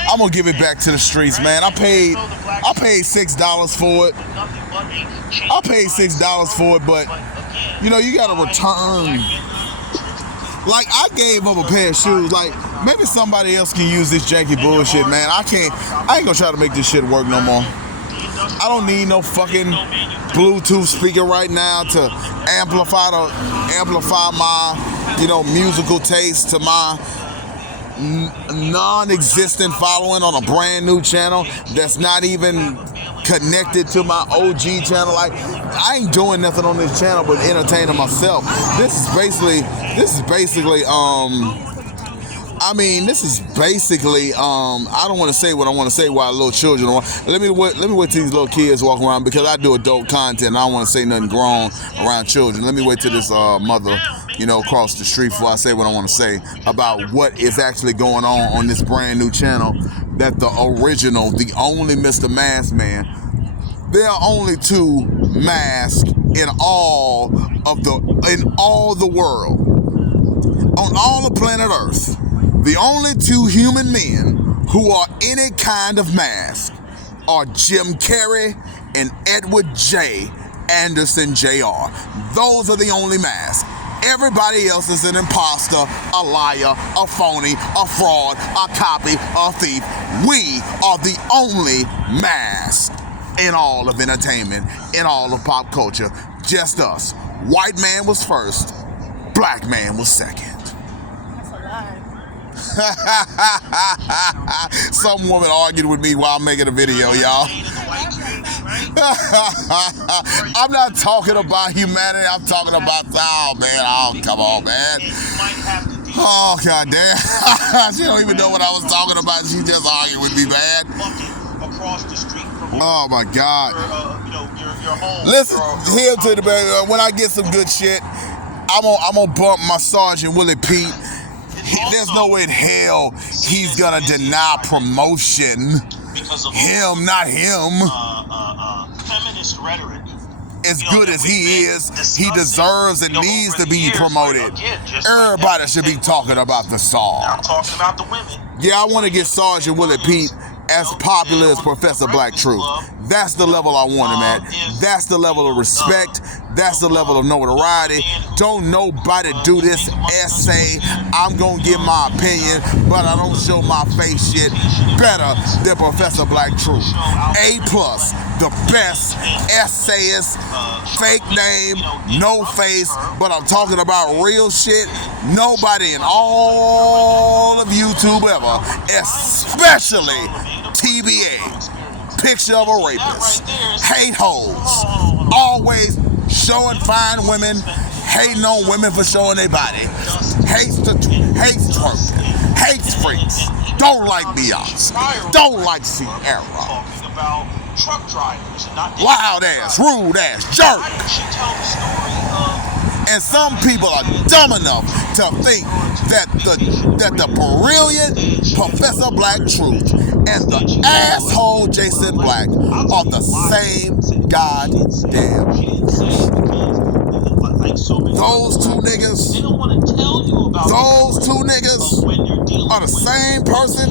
I'm gonna give it back to the streets, man. I paid $6 for it. I paid $6 for it, but you know, you gotta return. Like, I gave up a pair of shoes. Like, maybe somebody else can use this janky bullshit, man. I ain't gonna try to make this shit work no more. I don't need no fucking Bluetooth speaker right now to amplify my, you know, musical taste to my non-existent following on a brand new channel that's not even connected to my OG channel. Like, I ain't doing nothing on this channel but entertaining myself. This is basically I don't want to say what I want to say while little children are. Let me wait till these little kids walk around, because I do adult content and I don't want to say nothing grown around children. Let me wait till this mother, you know, across the street before I say what I want to say about what is actually going on this brand new channel. That the original, the only Mr. Mask Man. There are only two masks in all the world, on all the planet Earth. The only two human men who are any kind of mask are Jim Carrey and Edward J. Anderson Jr. Those are the only masks. Everybody else is an imposter, a liar, a phony, a fraud, a copy, a thief. We are the only mask in all of entertainment, in all of pop culture. Just us. White man was first, black man was second. Some woman argued with me while making a video, y'all. I'm not talking about humanity, I'm talking about, come on, man. Oh, goddamn. She don't even know what I was talking about. She just argued with me, man. Oh, my God. Listen, here to the baby. When I get some good shit, I'm gonna bump my Sergeant Willie Pete. there's no way in hell he's gonna deny promotion. Him, not him. Feminist rhetoric. As good as he is, he deserves and needs to be promoted. Everybody should be talking about the Sarge. I'm talking about the women. Yeah, I want to get Sergeant Willie Pete as popular as Professor Black Truth. That's the level I want him at. That's the level of respect. That's the level of notoriety. Don't nobody do this essay. I'm going to give my opinion, but I don't show my face shit better than Professor Black Truth. A+, the best essayist, fake name, no face, but I'm talking about real shit. Nobody in all of YouTube ever, especially TBA, picture of a rapist, hate hoes, always showing fine women, hating on women for showing their body, hates twerking, hates freaks, don't like Beyonce, don't like Sierra, Talking about truck drivers, not loud ass, rude ass, jerk. Why didn't she tell the story of? And some people are dumb enough to think that the brilliant Professor Black Truth and the asshole Jason Black are the same goddamn person. Those two niggas, are the same person.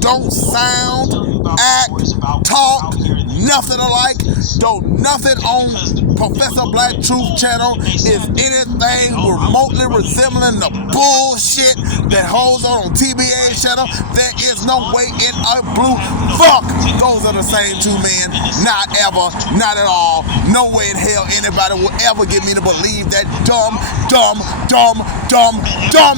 Don't sound, act, talk, nothing alike. Don't nothing on Professor Black Truth channel is anything remotely resembling the bullshit that holds on TBA channel. There is no way in a blue fuck those are the same two men. Not ever, not at all. No way in hell anybody will ever get me to believe that dumb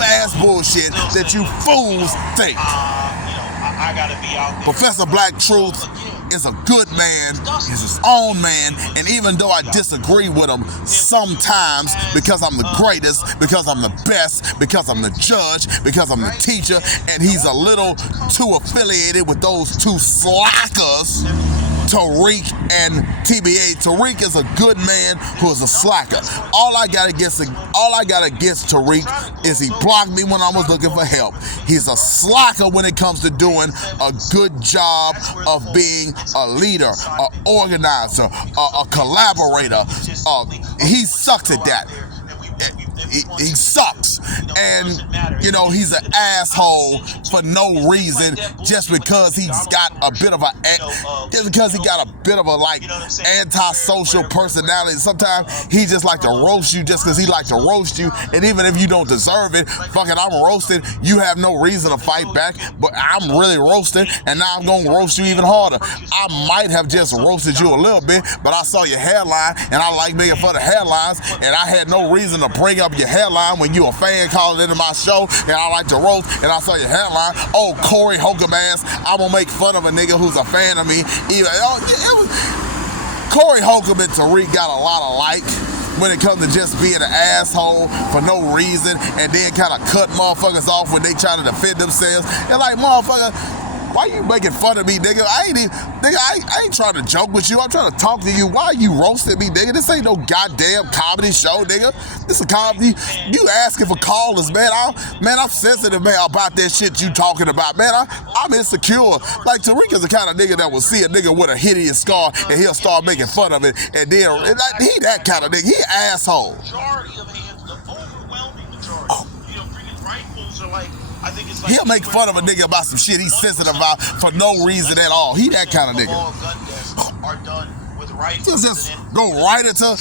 ass bullshit that you fools think. I gotta be out there. Professor Black Truth is a good man, is his own man, and even though I disagree with him sometimes because I'm the greatest, because I'm the best, because I'm the judge, because I'm the teacher, and he's a little too affiliated with those two slackers, Tariq and TBA. Tariq is a good man who is a slacker. All I gotta against Tariq is he blocked me when I was looking for help. He's a slacker when it comes to doing a good job of being a leader, an organizer, a collaborator. He sucks at that. He sucks, and you know he's an asshole for no reason, just because he's got a bit of like antisocial personality. Sometimes he just like to roast you just because he like to roast you, and even if you don't deserve it, fucking I'm roasted. You have no reason to fight back, but I'm really roasted, and now I'm gonna roast you even harder. I might have just roasted you a little bit, but I saw your hairline, and I like making fun of hairlines, and I had no reason to bring up your hairline when you a fan calling into my show, and I like to roast, and I saw your hairline. Oh, Corey Holcomb ass, I'm gonna make fun of a nigga who's a fan of me. Corey Holcomb and Tariq got a lot of like when it comes to just being an asshole for no reason, and then kind of cut motherfuckers off when they try to defend themselves. And like, motherfucker, why you making fun of me, nigga? I ain't trying to joke with you. I'm trying to talk to you. Why are you roasting me, nigga? This ain't no goddamn comedy show, nigga. This is a comedy. You asking for callers, man. I'm sensitive, man, about that shit you talking about, man. I'm insecure. Like, Tariq is the kind of nigga that will see a nigga with a hideous scar and he'll start making fun of it. And then he that kind of nigga. He an asshole. Majority of hands, the overwhelming majority. Freaking rifles are like. I think it's like he'll make fun of a nigga about some shit he's sensitive about for no reason at all. He that kind of nigga. All gun deaths are done with rifles. Just go right into.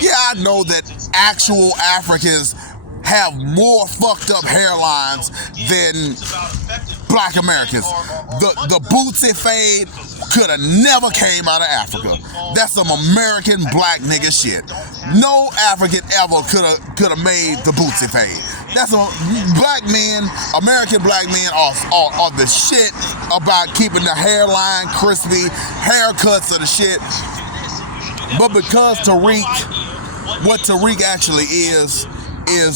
Yeah, I know that actual Africans have more fucked up hairlines than black Americans. The bootsy fade could have never came out of Africa. That's some American black nigga shit. No African ever could have made the bootsy fade. That's some black men, American black men are the shit about keeping the hairline crispy, haircuts are the shit. But because what Tariq actually is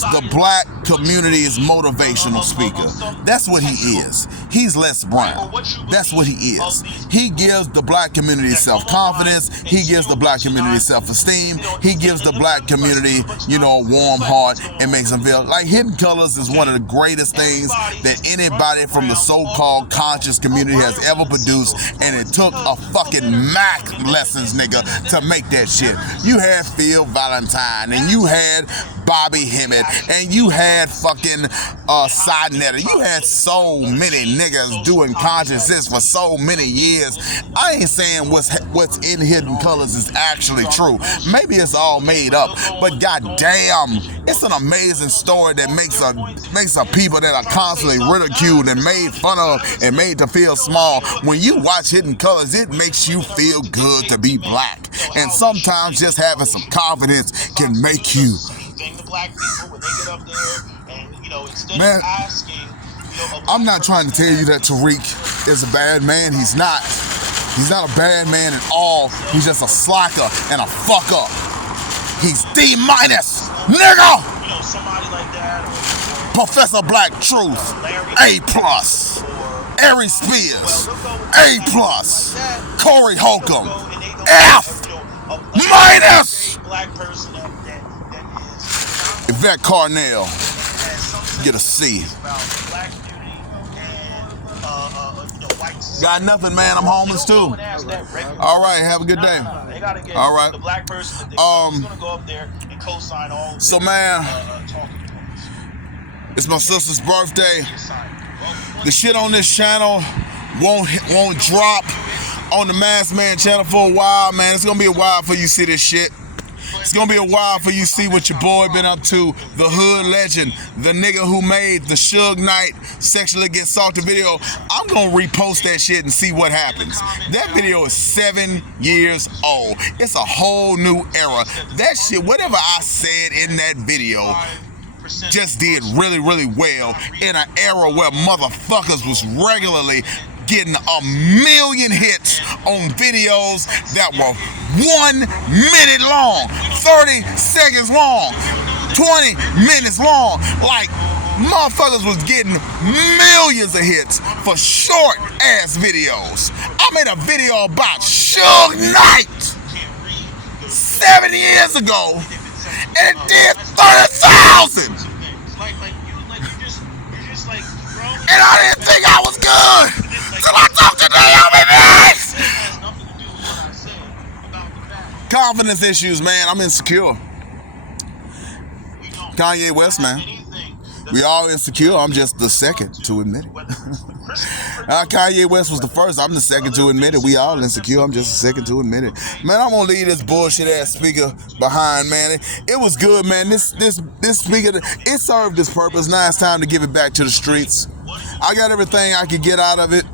the black community's motivational speaker. That's what he is. He's Les Brown. That's what he is. He gives the black community self-confidence. He gives the black community self-esteem. He gives the black community, you know, a warm heart and makes them feel like Hidden Colors is one of the greatest things that anybody from the so-called conscious community has ever produced, and it took a fucking Mac lessons, nigga, to make that shit. You had Phil Valentine, and you had Bobby Hemmett, and you had fucking Sidnetter. You had so many niggas doing consciousness for so many years. I ain't saying what's in Hidden Colors is actually true. Maybe it's all made up, but goddamn, it's an amazing story that makes a people that are constantly ridiculed and made fun of and made to feel small. When you watch Hidden Colors, it makes you feel good to be black, and sometimes just having some confidence can make you. Man, I'm not trying to tell you that Tariq is a bad man. He's not. He's not a bad man at all. He's just a slacker and a fuck up. He's D-, nigga. Somebody like that, or Professor Black Truth, A+. Ari Spears, A+. Corey Holcomb, F-. Yvette Carnell, get a C. Got nothing, man. I'm homeless too. All right, have a good day. All right. So, man, it's my sister's birthday. The shit on this channel won't drop on the Masked Man channel for a while, man. It's gonna be a while before you see this shit. It's gonna be a while before you see what your boy been up to. The hood legend, the nigga who made the Suge Knight sexually get assaulted video. I'm gonna repost that shit and see what happens. That video is 7 years old. It's a whole new era. That shit, whatever I said in that video, just did really, really well in an era where motherfuckers was regularly getting 1 million hits on videos that were 1 minute long, 30 seconds long, 20 minutes long. Like, motherfuckers was getting millions of hits for short ass videos. I made a video about Suge Knight 7 years ago, and it did 30,000. And I didn't think I was good till I talked to Naomi. Confidence issues, man. I'm insecure. Kanye West, man. We all insecure. I'm just the second to admit it. Kanye West was the first. I'm the second to admit it. We all insecure. I'm just the second to admit it. Man, I'm gonna leave this bullshit ass speaker behind, man. It was good, man. This speaker, it served its purpose. Now it's time to give it back to the streets. I got everything I could get out of it.